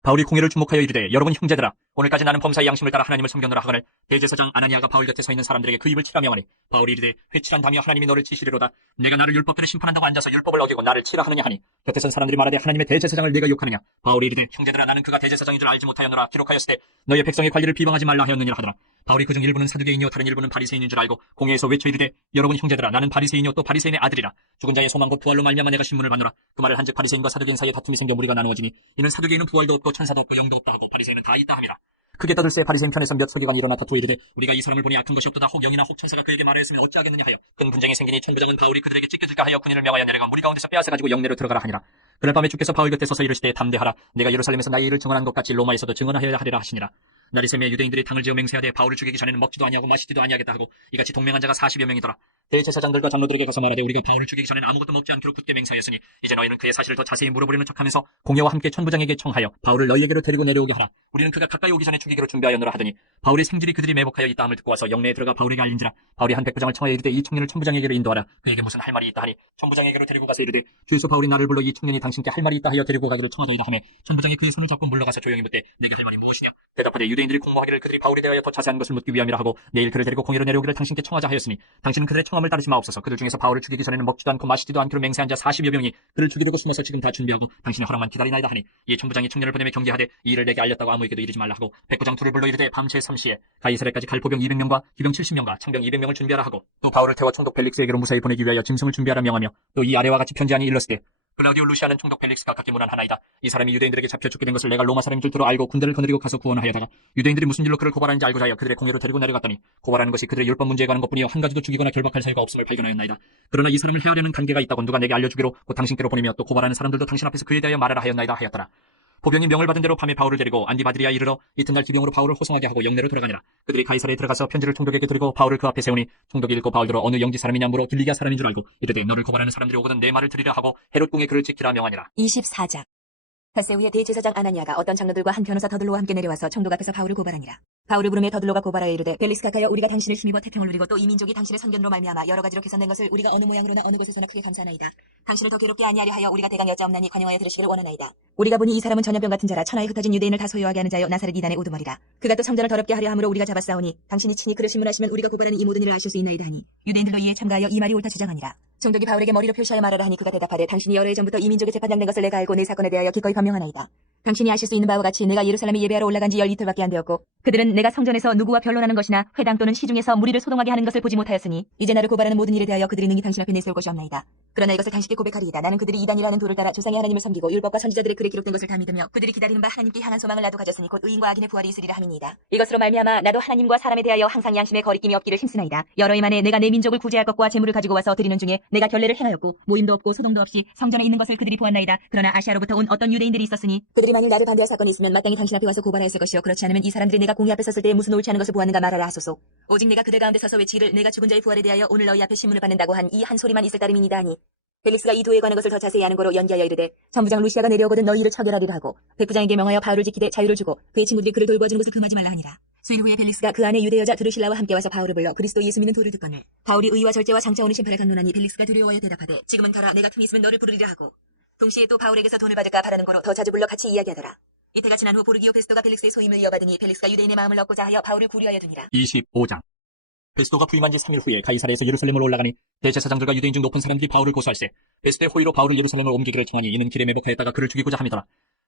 바울이 공회를 주목하여 이르되 여러분 형제들아 오늘까지 나는 범사의 양심을 따라 하나님을 섬겼노라 하거늘 대제사장 아나니아가 바울 곁에 서 있는 사람들에게 그 입을 치라 명하니 바울이 이르되 회칠한다며 하나님이 너를 치시리로다. 내가 나를 율법대로 심판한다고 앉아서 율법을 어기고 나를 치라 하느냐 하니 곁에 선 사람들이 말하되 하나님의 대제사장을 네가 욕하느냐. 바울이 이르되 형제들아 나는 그가 대제사장인 줄 알지 못하였노라. 기록하였을 때 너희의 백성의 관리를 비방하지 말라 하였느니라 하더라. 바울이 그중 일부는 사두개인이요 다른 일부는 바리새인인 줄 알고 공회에서 외쳐 이르되 여러분 형제들아 나는 바리새인이요 또 바리새인의 아들이라. 죽은 자의 소망 곧 부활로 말미암아 내가 신문을 받노라. 그 말을 한즉 바리새인과 사두개인 사이에 다툼이 생겨 무리가 나누어지니 이는 사두개인은 부활도 없고 천사도 없고 영도 없다 하고 바리새인은 다 있다 함이라. 크게 떠들새 바리새인 편에서 몇 서기관이 일어나 다투어 이르되 우리가 이 사람을 보니 악한 것이 없도다. 혹 영이나 혹 천사가 그에게 말하였으면 어찌하겠느냐 하여 큰 분쟁이 생기니 천부장은 바울이 그들에게 찢겨질까 하여 군인을 명하여 내려가 무리 가운데서 빼앗아가지고 영내로 들어가라 하니라. 그날 밤에 주께서 바울 곁에 서서 이르시되 담대하라. 내가 예루살렘에서 나의 일을 증언한 것 같이 로마에서도 증언하여야 하리라 하시니라. 날이 새매 유대인들이 당을 지어 맹세하되 바울을 죽이기 전에는 먹지도 아니하고 마시지도 아니하겠다 하고 이같이 동맹한 자가 40여 명이더라. 대제사장들과 장로들에게 가서 말하되 우리가 바울을 죽이기 전에는 아무것도 먹지 않기로 굳게 맹세하였으니 이제 너희는 그의 사실을 더 자세히 물어보려는 척하면서 공회와 함께 천부장에게 청하여 바울을 너희에게로 데리고 내려오게 하라. 우리는 그가 가까이 오기 전에 죽이기로 준비하였노라 하더니 바울의 생질이 그들이 매복하여 있다함을 듣고 와서 영내에 들어가 바울에게 알린지라. 바울이 한 백부장을 청하여 이르되 이 청년을 천부장에게로 인도하라. 그에게 무슨 할 말이 있다 하니 천부장에게로 데리고 가서 이르되 주에서 바울이 나를 불러 이 청년이 당신께 할 말이 있다 하여 데리고 가기를 청하더이다 하매 천부장이 그의 손을 잡고 물러가서 조용히 묻되 내게 할 말이 무엇이냐. 대답하되 유대인들이 공모하기를 그들이 바울에 대하여 더 자세한 것을 묻기 위함이라 하고 내일 그를 데리고 공회로 내려오기를 당신께 청하자 하였으니 당신은 그들의 청함을 따르지 마옵소서. 그들 중에서 바울을 죽이기 전에는 먹지도 않고 마시지도 않기로 맹세한 자 40여 명이 그를 죽이려고 숨어서 지금 다 준비하고 당신의 허락만 기다리나이다 하니 이에 천부장이 청년을 보내며 경계하되 이 일을 내게 알렸다고 아무에게도 이르지 말라 하고 백부장 둘을 불러 이르되 밤 제3시에 가이사랴까지 갈포병 200명과 기병 70명과 창병 200명을 준비하라 하고 또 바울을 태워 총독 벨릭스에게로 무사히 보내기 위하여 짐승을 준비하라 명하며 또 이 아래와 같이 편지하니 일렀으되 클라우디오 루시아는 총독 벨릭스가 각기 문안하나이다. 이 사람이 유대인들에게 잡혀 죽게 된 것을 내가 로마 사람인 줄 들어 알고 군대를 거느리고 가서 구원하여다가 유대인들이 무슨 일로 그를 고발하는지 알고자 하여 그들의 공회로 데리고 내려갔더니 고발하는 것이 그들의 율법 문제에 관한 것뿐이요 한 가지도 죽이거나 결박할 사유가 없음을 발견하였나이다. 그러나 이 사람을 해하려는 관계가 있다고 누가 내게 알려주기로 곧 당신께로 보내며 또 고발하는 사람들도 당신 앞에서 그에 대하여 말하라 하였나이다 하였더라. 보병이 명을 받은 대로 밤에 바울을 데리고 안디바드리아에 이르러 이튿날 기병으로 바울을 호송하게 하고 영내로 들어가니라. 그들이 가이사랴에 들어가서 편지를 총독에게 드리고 바울을 그 앞에 세우니 총독이 읽고 바울들어 어느 영지 사람이냐 물어 길리기아 사람인 줄 알고 이르되 너를 고발하는 사람들이 오거든 내 말을 들으라 하고 헤롯 궁에 그를 지키라 명하니라. 24장. 닷새 후에 대제사장 아나니아가 어떤 장로들과 한 변호사 더들로와 함께 내려와서 총독 앞에서 바울을 고발하니라. 바울을 부르매 더들로가 고발하여 이르되 벨리스 가까여 우리가 당신을 힘입어 태평을 누리고 또 이 민족이 당신의 선견으로 말미암아 여러 가지로 개선된 것을 우리가 어느 모양으로나 어느 곳에서나 크게 감사하나이다. 당신을 더 괴롭게 아니하려 하여 우리가 대강 여짜옵나니 관용하여 들으시기를 원하나이다. 우리가 보니 이 사람은 전염병 같은 자라 천하에 흩어진 유대인을 다 소유하게 하는 자여 나사렛 이단의 오두머리라. 그가 또 성전을 더럽게 하려 함으로 우리가 잡았사오니 당신이 친히 그를 신문하시면 우리가 고발하는 이 모든 일을 아실 수 있나이다 하니 유대인들도 이에 참가하여 이 말이 옳다 주장하니라. 총독이 바울에게 머리로 표시하여 말하라 하니 그가 대답하되 당신이 여러 해 전부터 이 민족의 재판장된 것을 내가 알고 내 사건에 대하여 기꺼이 변명하나이다. 당신이 아실 수 있는 바와 같이 내가 예루살렘에 예배하러 올라간 지 12이틀밖에 안 되었고 그들은 내가 성전에서 누구와 변론하는 것이나 회당 또는 시중에서 무리를 소동하게 하는 것을 보지 못하였으니 이제 나를 고발하는 모든 일에 대하여 그들이 능히 당신 앞에 내세울 것이 없나이다. 그러나 이것을 당신께 고백하리이다. 나는 그들이 이단이라는 돌을 따라 조상의 하나님을 섬기고 율법과 선지자들의 글에 기록된 것을 다 믿으며 그들이 기다리는 바 하나님께 향한 소망을 나도 가졌으니 곧 의인과 악인의 부활이 있으리라 함이니이다. 이것으로 말미암아 나도 하나님과 사람에 대하여 항상 양심에 거리낌이 없기를 힘쓰나이다. 여러 해 만에 내가 내 민족을 구제할 것과 재물을 가지고 와서 드리는 중에 내가 결례를 행하였고 모임도 없고 소동도 없이 성전에 있는 것을 그들이 보았나이다. 그러나 아시아로부터 온 어떤 유대인들이 있었으니 그들이 만일 나를 반대할 사건이 있으면 마땅히 당신 앞에 와서 고발하였을 것이요 그렇지 않으면 이 사람들이 내가 공의 앞에 섰을 때 무슨 옳지 않은 것을 보았는가 말하라 하소서. 오직 내가 그들 가운데 서서 외치기를 내가 죽은 자의 부활에 대하여 오늘 너희 앞에 신문을 받는다고 한 이 한 소리만 있을 따름이니이다 하니 벨릭스가 이 도에 관한 것을 더 자세히 아는 거로 연기하여 이르되 전부장 루시아가 내려오거든 너희 이를 처결하리라 하고 백부장에게 명하여 바울을 지키되 자유를 주고 그의 친구들이 그를 돌보아주는 것을 금하지 말라 하니라. 수일 후에 벨릭스가 그 안에 유대 여자 드루실라와 함께 와서 바울을 불러 그리스도 예수 믿는 도를 듣거늘 바울이 의와 절제와 장차 오는 심판을 간론하니 벨릭스가 두려워하여 대답하되 지금은 가라 내가 틈이 있으면 너를 부르리라 하고 동시에 또 바울에게서 돈을 받을까 바라는 거로 더 자주 불러 같이 이야기하더라. 이때가 지난 후 보르기오 베스토가 벨릭스의 소임을 이어받으니 벨릭스가 유대인의 마음을 얻고자 하여 바울을 구류하여 두니라. 25장. 베스토가 부임한 지 3일 후에 가이사랴에서 예루살렘으로 올라가니 대제사장들과 유대인 중 높은 사람들이 바울을 고소할세 베스토의 호의로 바울을 예루살렘으로 옮기기를 청하니 이는 길에 매복하였다가 그를 죽이고자 함이더라.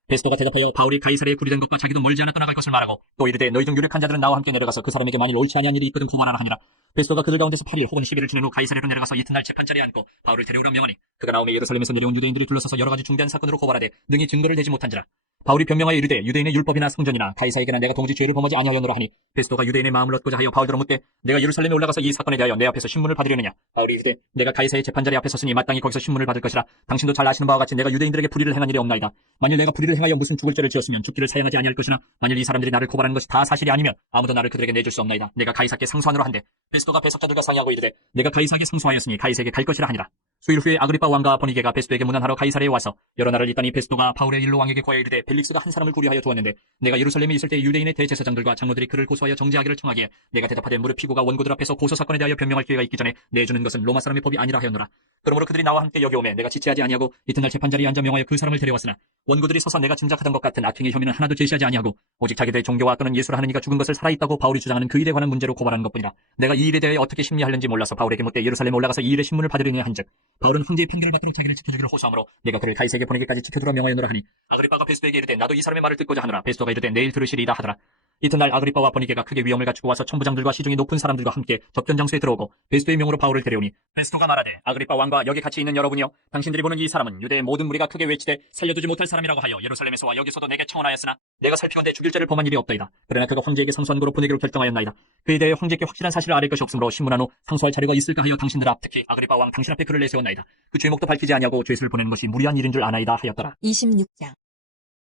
베스토가 대답하여 바울이 가이사랴에 구리된 것과 자기도 멀지 않아 떠나갈 것을 말하고 또 이르되 너희 중 유력한 자들은 나와 함께 내려가서 그 사람에게 만일 옳지 아니한 일이 있거든 고발하라 하니라. 베스토가 그들 가운데서 8일 혹은 10일을 지낸 후 가이사랴로 내려가서 이튿날 재판자리에 앉고 바울을 데려오라 명하니 그가 나오며 예루살렘에서 내려온 유대인들이 둘러서서 여러 가지 중대한 사건으로 고발하되 능히 증거를 대지 못한지라. 바울이 변명하여 이르되 유대인의 율법이나 성전이나 가이사에게나 내가 동지 죄를 범하지 아니하였노라 하니 베스토가 유대인의 마음을 얻고자 하여 바울더러 묻되 내가 예루살렘에 올라가서 이 사건에 대하여 내 앞에서 신문을 받으려느냐. 바울이 이르되 내가 가이사의 재판자리 앞에 섰으니 마땅히 거기서 신문을 받을 것이라. 당신도 잘 아시는 바와 같이 내가 유대인들에게 불의를 행한 일이 없나이다. 만일 내가 불의를 행하여 무슨 죽을 죄를 지었으면 죽기를 사양하지 아니할 것이나 만일 이 사람들이 나를 고발하는 것이 다 사실이 아니면 아무도 나를 그들에게 내줄 수 없나이다. 내가 가이사께 상소하노라 한데 베스토가 배석자들과 상의하고 이르되 내가 가이사에게 상소하였으니 가이사에게 갈 것이라 하니라. 수일 후에 아그리빠 왕과 버니게가 베스토에게 문안하러 가이사랴에 와서 여러 날을 있더니 베스토가 바울의 일로 왕에게 고하여 이르되 벨릭스가 한 사람을 구리하여 두었는데 내가 예루살렘에 있을 때 유대인의 대제사장들과 장로들이 그를 고소하여 정죄하기를 청하기에 내가 대답하되 무릎 피고가 원고들 앞에서 고소 사건에 대하여 변명할 기회가 있기 전에 내주는 것은 로마 사람의 법이 아니라 하였노라. 그러므로 그들이 나와 함께 여기 오매 내가 지체하지 아니하고 이튿날 재판자리에 앉아 명하여 그 사람을 데려왔으나 원고들이 서서 내가 짐작하던 것 같은 악행의 혐의는 하나도 제시하지 아니하고 오직 자기들의 종교와 또는 예수라 하는 이가 죽은 것을 살아있다고 바울이 주장하는 그 일에 관한 문제로 고발하는 것뿐이라. 내가 이 일에 대하여 어떻게 심리하려는지 몰라서 바울에게 묻되 예루살렘에 올라가서 이 일의 신문을 받으려니 한즉 바울은 황제의 판결을 받도록 자기를 지켜주기를 호소하므로 내가 그를 가이사에게 보내기까지 지켜두라 명하였노라 하니 아그리빠가 베스토에게 이르되 나도 이 사람의 말을 듣고자 하노라. 베스토가 이르되 내일 들으시리이다 하더라. 이튿날 아그리빠와 버니게가 크게 위험을 갖추고 와서 천부장들과 시중의 높은 사람들과 함께 접견 장소에 들어오고 베스토의 명으로 바울을 데려오니 베스토가 말하되 아그리빠 왕과 여기 같이 있는 여러분이여 당신들이 보는 이 사람은 유대의 모든 무리가 크게 외치되 살려두지 못할 사람이라고 하여 예루살렘에서와 여기서도 내게 청원하였으나 내가 살피건대 죽일 죄를 범한 일이 없다이다. 그러나 그가 황제에게 상소한 거로 보내기로 결정하였나이다. 그에 대해 황제께 확실한 사실을 아뢰 것이 없으므로 신문한 후 상소할 자료가 있을까 하여 당신들 앞 특히 아그리빠 왕 당신 앞에 그를 내세웠나이다. 그 죄목도 밝히지 아니하고 죄수를 보내는 것이 무리한 일인 줄 아나이다 하였더라. 26장.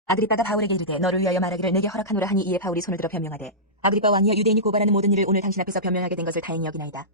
아그리빠가 바울에게 이르되 너를 위하여 말하기를 내게 허락하노라 하니 이에 바울이 손을 들어 변명하되 아그리빠 왕이여 유대인이 고발하는 모든 일을 오늘 당신 앞에서 변명하게 된 것을 다행히 여기나이다.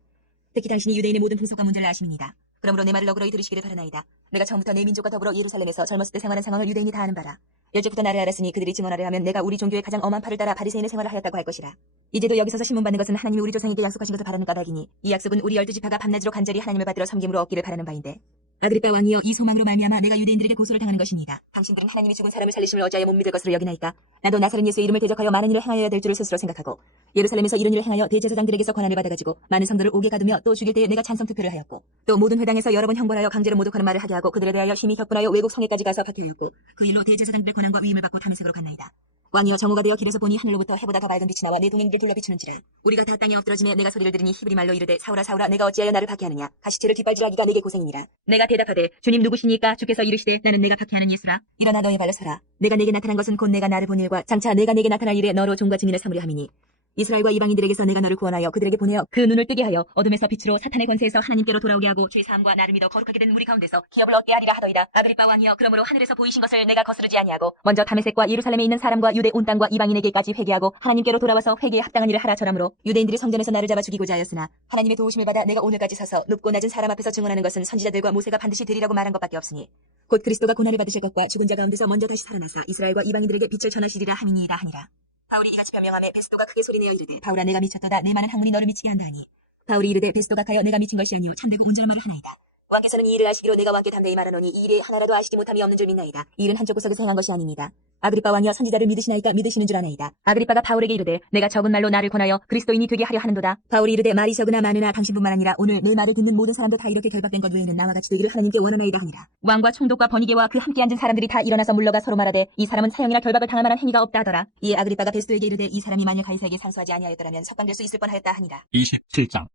특히 당신이 유대인의 모든 풍속과 문제를 아심이니이다. 그러므로 내 말을 너그러이 들으시기를 바라나이다. 내가 처음부터 내 민족과 더불어 예루살렘에서 젊었을 때 생활한 상황을 유대인이 다 아는 바라. 열조부터 나를 알았으니 그들이 증언하려 하면 내가 우리 종교의 가장 엄한 팔을 따라 바리새인의 생활을 하였다고 할 것이라. 이제도 여기서서 신문 받는 것은 하나님이 우리 조상에게 약속하신 것을 바라는 까닭이니 이 약속은 우리 12지파가 밤낮으로 간절히 하나님을 받들어 섬김으로 얻기를 바라는 바인데 아그리빠 왕이여 이 소망으로 말미암아 내가 유대인들에게 고소를 당하는 것이니이다. 당신들은 하나님이 죽은 사람을 살리심을 어찌하여 못 믿을 것으로 여기나이까. 나도 나사렛 예수의 이름을 대적하여 많은 일을 행하여야 될 줄을 스스로 생각하고 예루살렘에서 이런 일을 행하여 대제사장들에게서 권한을 받아가지고 많은 성도를 옥에 가두며 또 죽일 때에 내가 찬성 투표를 하였고 또 모든 회당에서 여러 번 형벌하여 강제로 모독하는 말을 하게 하고 그들에 대하여 심히 격분하여 외국 성에까지 가서 박해하였고 그 일로 대제사장들의 권한과 위임을 받고 탐색으로 갔나이다. 왕이여 정오가 되어 길에서 보니 하늘로부터 해보다 더 밝은 빛이 나와 내 동행들을 둘러 비추는지라. 우리가 다 땅에 엎드러짐에 내가 소리를 들으니 히브리 말로 이르되 사울아 사울아 내가 어찌하여 나를 박해하느냐. 가시체를 뒷발질하기가 내게 고생이니라. 내가 대답하되 주님 누구시니까. 주께서 이르시되 나는 내가 박해하는 예수라. 일어나 너의 발로 서라. 내가 내게 나타난 것은 곧 내가 나를 본 일과 장차 내가 내게 나타날 일에 너로 종과 증인을 삼으려 함이니 이스라엘과 이방인들에게서 내가 너를 구원하여 그들에게 보내어 그 눈을 뜨게 하여 어둠에서 빛으로 사탄의 권세에서 하나님께로 돌아오게 하고 죄사함과 나를 믿어 거룩하게 된 무리 가운데서 기업을 얻게 하리라 하더이다. 아그리빠 왕이여 그러므로 하늘에서 보이신 것을 내가 거스르지 아니하고 먼저 다메섹과 예루살렘에 있는 사람과 유대 온 땅과 이방인에게까지 회개하고 하나님께로 돌아와서 회개에 합당한 일을 하라 전하므로 유대인들이 성전에서 나를 잡아 죽이고자 하였으나 하나님의 도우심을 받아 내가 오늘까지 서서 높고 낮은 사람 앞에서 증언하는 것은 선지자들과 모세가 반드시 되리라고 말한 것밖에 없으니 곧 그리스도가 고난을 받으실 것과 죽은 자 가운데서 먼저 다시 살아나사 이스라엘과 이방인들에게 빛을 전하시리라 함이니이다 하니라. 바울이 이같이 변명하며 베스토가 크게 소리내어 이르되 바울아 내가 미쳤도다. 내 많은 학문이 너를 미치게 한다 하니 바울이 이르되 베스토가 가여 내가 미친 것이 아니오 참되고 온전한 말을 하나이다. 왕께서는 이 일을 아시기로 내가 왕께 담대히 말하노니 이 일에 하나라도 아시지 못함이 없는 줄 믿나이다. 이 일은 한쪽 구석에서 행한 것이 아닙니다. 아그리빠 왕이여 선지자를 믿으시나이까 믿으시는 줄 아나이다. 아그리빠가 바울에게 이르되 내가 적은 말로 나를 권하여 그리스도인이 되게 하려 하는도다. 바울이 이르되 말이 적으나 많으나 당신뿐만 아니라 오늘 내 말을 듣는 모든 사람도 다 이렇게 결박된 것 외에는 나와 같이 되기를 하나님께 원하나이다 하니라. 왕과 총독과 번이게와 그 함께 앉은 사람들이 다 일어나서 물러가 서로 말하되 이 사람은 사형이나 결박을 당할 만한 행위가 없다 하더라. 이에 아그리빠가 베스도에게 이르되 이 사람이 만일 가이사에게 상소하지 아니하였더라면 석방될 수 있을 뻔하였다 하니라. 27장.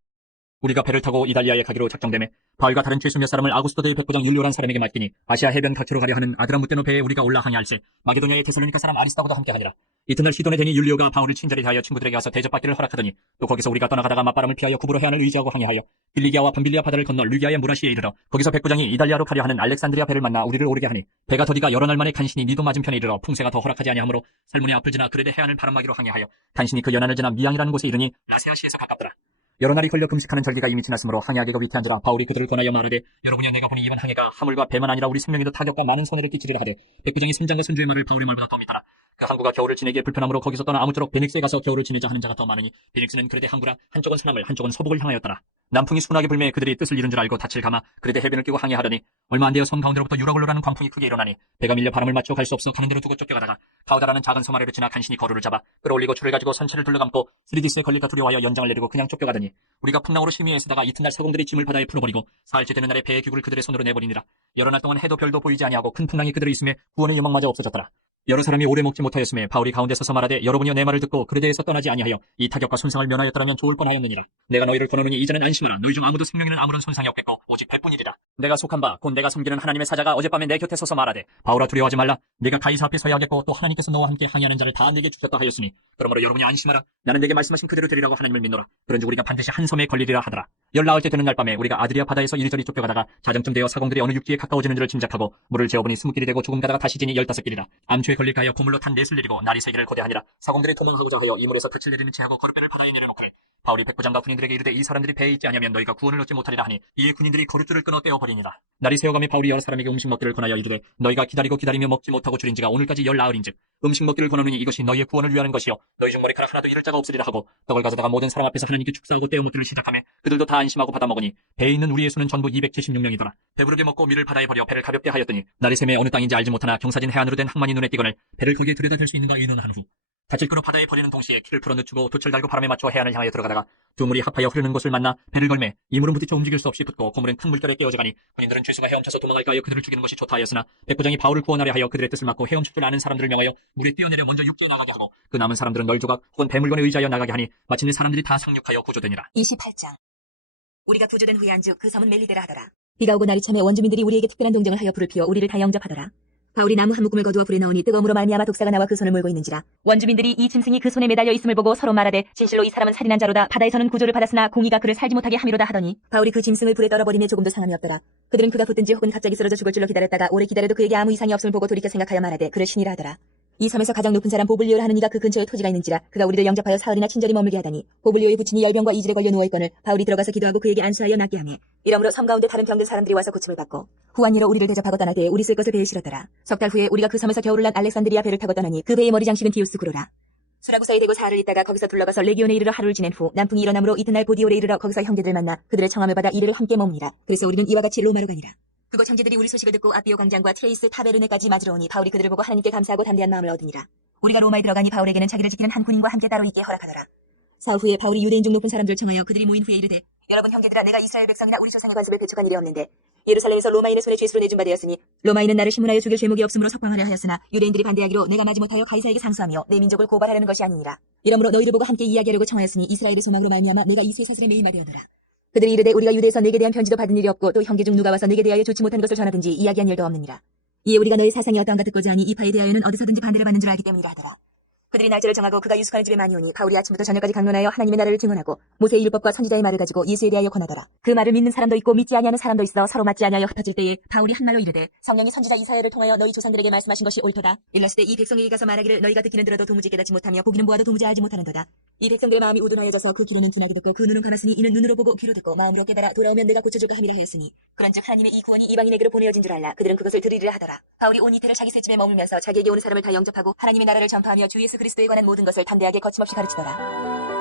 우리가 배를 타고 이달리아에 가기로 작정되매 바울과 다른 최수 몇 사람을 아구스토대의 백부장 율리오란 사람에게 맡기니 아시아 해변 다큐로 가려 하는 아드라무테노 배에 우리가 올라 항해할세 마게도냐의 데살로니가 사람 아리스타고도 함께 하니라. 이튿날 시돈에 되니 율리오가 바울을 친절히 대하여 친구들에게 가서 대접받기를 허락하더니 또 거기서 우리가 떠나가다가 맞바람을 피하여 구브로 해안을 의지하고 항해하여 빌리기아와 밤빌리아 바다를 건너 류기아의 무라시에 이르러 거기서 백부장이 이달리아로 가려 하는 알렉산드리아 배를 만나 우리를 오르게 하니 배가 더디가 여러 날 만에 간신히 니도 맞은편에 이르러 풍세가 더 허락하지 아니하므로 살문의 앞을 지나 그레데 해안을 바람막이로 항해하여 간신히 그 연안을 지나 미양이라는 곳에 이르니 라세아시에서 가깝더라. 여러 날이 걸려 금식하는 절기가 이미 지났으므로 항해하기가 위태한지라 바울이 그들을 권하여 말하되 여러분이여 내가 보니 이번 항해가 화물과 배만 아니라 우리 생명에도 타격과 많은 손해를 끼치리라 하되 백부장이 선장과 선주의 말을 바울의 말보다 더 믿더라. 그 항구가 겨울을 지내기에 불편함으로 거기서 떠나 아무쪼록 베닉스에 가서 겨울을 지내자 하는 자가 더 많으니 베닉스는 그레데 항구라 한쪽은 서남을 한쪽은 서북을 향하였더라. 남풍이 순하게 불매 그들이 뜻을 이룬 줄 알고 닻을 감아 그레데 해변을 끼고 항해하더니 얼마 안 되어 섬 가운데로부터 유라굴로라는 광풍이 크게 일어나니 배가 밀려 바람을 맞춰 갈 수 없어 가는 대로 두고 쫓겨가다가 가우다라는 작은 섬 아래로 지나 간신히 거루를 잡아 끌어올리고 줄을 가지고 선체를 둘러감고 스리디스에 걸릴까 두려워하여 연장을 내리고 그냥 쫓겨가더니 우리가 풍랑으로 심의에 쓰다가 이튿날 서공들이 짐을 바다에 풀어버리고 사흘째 되는 날에 배의 규구를 그들의 손으로 내버리니라. 여러 날 동안 해도 별도 보이지 아니하고 큰 풍랑이 그들의 있음에 구원의 유망마저 없어졌더라. 여러 사람이 오래 먹지 못하였음에 바울이 가운데 서서 말하되 여러분이여 내 말을 듣고 그레데에서 떠나지 아니하여 이 타격과 손상을 면하였더라면 좋을 뻔하였느니라. 내가 너희를 권하노니 이제는 안심하라. 너희 중 아무도 생명에는 아무런 손상이 없겠고 오직 배뿐이리라. 내가 속한 바 곧 내가 섬기는 하나님의 사자가 어젯밤에 내 곁에 서서 말하되 바울아 두려워하지 말라. 네가 가이사 앞에 서야 하겠고 또 하나님께서 너와 함께 항해하는 자를 다 내게 주셨다 하였으니 그러므로 여러분이 안심하라. 나는 내게 말씀하신 그대로 되리라고 하나님을 믿노라. 그런즉 우리가 반드시 한 섬에 걸리리라 하더라. 열나흘째 되는 날 밤에 우리가 아드리아 바다에서 이리저리 쫓겨가다가 자정쯤 되어 사공들이 어느 육지에 가까워지는 줄을 짐작하고 물을 재어보니 20길이 되고 조금 가다가 다시 지니 15길이라. 암초에 걸릴까 하여 고물로 탄 넷을 내리고 날이 세기를 거대하니라. 사공들이 도망하고자 하여 이 물에서 그칠 내리는 채하고 거룻배를 바다에 내려놓고 바울이 백부장과 군인들에게 이르되 이 사람들이 배에 있지 아니하면 너희가 구원을 얻지 못하리라 하니 이에 군인들이 거룻줄을 끊어 떼어버리니라. 날이 새어가며 바울이 여러 사람에게 음식 먹기를 권하여 이르되 너희가 기다리고 기다리며 먹지 못하고 줄인지가 오늘까지 열나흘인즉 음식 먹기를 권하노니 이것이 너희의 구원을 위하는 것이요 너희 중 머리카락 하나도 잃을 자가 없으리라 하고 떡을 가져다가 모든 사람 앞에서 하나님께 축사하고 떼어 먹기를 시작하며 그들도 다 안심하고 받아 먹으니 배에 있는 우리의 수는 전부 276명이더라. 배부르게 먹고 밀을 바다에 버려 배를 가볍게 하였더니 날이 새매 어느 땅인지 알지 못하나 경사진 해안으로 된 항만이 눈에 띄거늘 배를 거기에 들여다 댈 수 있는가 의논한 후 닻을 끌어 바다에 버리는 동시에 키를 풀어 늦추고 돛을 달고 바람에 맞춰 해안을 향하여 들어가다가 두 물이 합하여 흐르는 곳을 만나 배를 걸매 이 물은 부딪혀 움직일 수 없이 붙고 고물은 큰 물결에 깨어져가니 군인들은 죄수가 헤엄쳐서 도망갈까 하여 그들을 죽이는 것이 좋다 하였으나 백부장이 바울을 구원하려 하여 그들의 뜻을 막고 헤엄칠 줄 아는 사람들을 명하여 물에 뛰어내려 먼저 육지에 나가게 하고 그 남은 사람들은 널조각 혹은 배물건에 의지하여 나가게 하니 마침내 사람들이 다 상륙하여 구조되니라. 28장. 우리가 구조된 후에 안즉 그 섬은 멜리데라 하더라. 비가 오고 날이 참에 원주민들이 우리에게 특별한 동정을 하여 불을 피워 우리를 다 영접하더라. 바울이 나무 한 묶음을 거두어 불에 넣으니 뜨거움으로 말미암아 독사가 나와 그 손을 몰고 있는지라. 원주민들이 이 짐승이 그 손에 매달려 있음을 보고 서로 말하되 진실로 이 사람은 살인한 자로다. 바다에서는 구조를 받았으나 공의가 그를 살지 못하게 함이로다 하더니 바울이 그 짐승을 불에 떨어버림에 조금도 상함이 없더라. 그들은 그가 붙든지 혹은 갑자기 쓰러져 죽을 줄로 기다렸다가 오래 기다려도 그에게 아무 이상이 없음을 보고 돌이켜 생각하여 말하되 그를 신이라 하더라. 이 섬에서 가장 높은 사람 보블리오라 하는 이가 그 근처에 토지가 있는지라. 그가 우리를 영접하여 사흘이나 친절히 머물게 하다니 보블리오의 부친이 열병과 이질에 걸려 누워있거늘 바울이 들어가서 기도하고 그에게 안수하여 낫게 하매 이러므로 섬 가운데 다른 병든 사람들이 와서 고침을 받고 후한이로 우리를 대접하고 떠나되 우리 쓸 것을 배에 실었더라. 석 달 후에 우리가 그 섬에서 겨울을 난 알렉산드리아 배를 타고 떠나니 그 배의 머리 장식은 디우스 구로라. 수라구사에 대고 사흘을 있다가 거기서 둘러가서 레기온에 이르러 하루를 지낸 후 남풍이 일어나므로 이튿날 보디올에 이르러 거기서 형제들 만나 그들의 청함을 받아 이르를 함께 머무니라. 그래서 우리는 이와 같이 로마로 가니라. 그곳 형제들이 우리 소식을 듣고 아비오 광장과 트레이스 타베르네까지 맞으러 오니 바울이 그들을 보고 하나님께 감사하고 담대한 마음을 얻으니라. 우리가 로마에 들어가니 바울에게는 자기를 지키는 한 군인과 함께 따로 있게 허락하더라. 사흘 후에 바울이 유대인 중 높은 사람들을 청하여 그들이 모인 후에 이르되 여러분 형제들아 내가 이스라엘 백성이나 우리 조상의 관습을 배척한 일이 없는데 예루살렘에서 로마인의 손에 죄수로 내준 바 되었으니 로마인은 나를 신문하여 죽일 죄목이 없으므로 석방하려 하였으나 유대인들이 반대하기로 내가 마지못하여 가이사에게 상수하며 내 민족을 고발하려는 것이 아니니라. 이러므로 너희를 보고 함께 이야기하려고 청하였으니 이스라엘의 소망으로 말미암아 내가 이 세 사슬에 매일 마되었노라. 그들이 이르되 우리가 유대에서 내게 대한 편지도 받은 일이 없고 또 형제 중 누가 와서 내게 대하여 좋지 못한 것을 전하든지 이야기한 일도 없느니라. 이에 우리가 너희 사상이 어떠한가 듣고자 하니 이 파에 대하여는 어디서든지 반대를 받는 줄 알기 때문이라 하더라. 그들이 날짜를 정하고 그가 유숙하는 집에 많이 오니 바울이 아침부터 저녁까지 강론하여 하나님의 나라를 증언하고 모세의 율법과 선지자의 말을 가지고 예수에 대하여 권하더라. 그 말을 믿는 사람도 있고 믿지 아니하는 사람도 있어 서로 맞지 아니하여 흩어질 때에 바울이 한 말로 이르되 성령이 선지자 이사야를 통하여 너희 조상들에게 말씀하신 것이 옳도다. 일렀을 때 이 백성에게 가서 말하기를 너희가 듣기는 들어도 도무지 깨닫지 못하며 보기는 보아도 도무지 알지 못하는도다. 이 백성들의 마음이 우둔하여져서 그 귀로는 둔하게 듣고 그 눈은 감았으니 이는 눈으로 보고 귀로 듣고 마음으로 깨달아 돌아오면 내가 고쳐줄까 함이라 하였으니 그런즉 하나님의 이 구원이 이방인에게로 보내어진 줄 알라. 그들은 그것을 들으리라 하더라. 바울이 온 이태를 자기 셋집에 머물면서 자기에게 오는 사람을 다 영접하고 하나님의 나라를 전파하며 주 예수 그리스도에 관한 모든 것을 담대하게 거침없이 가르치더라.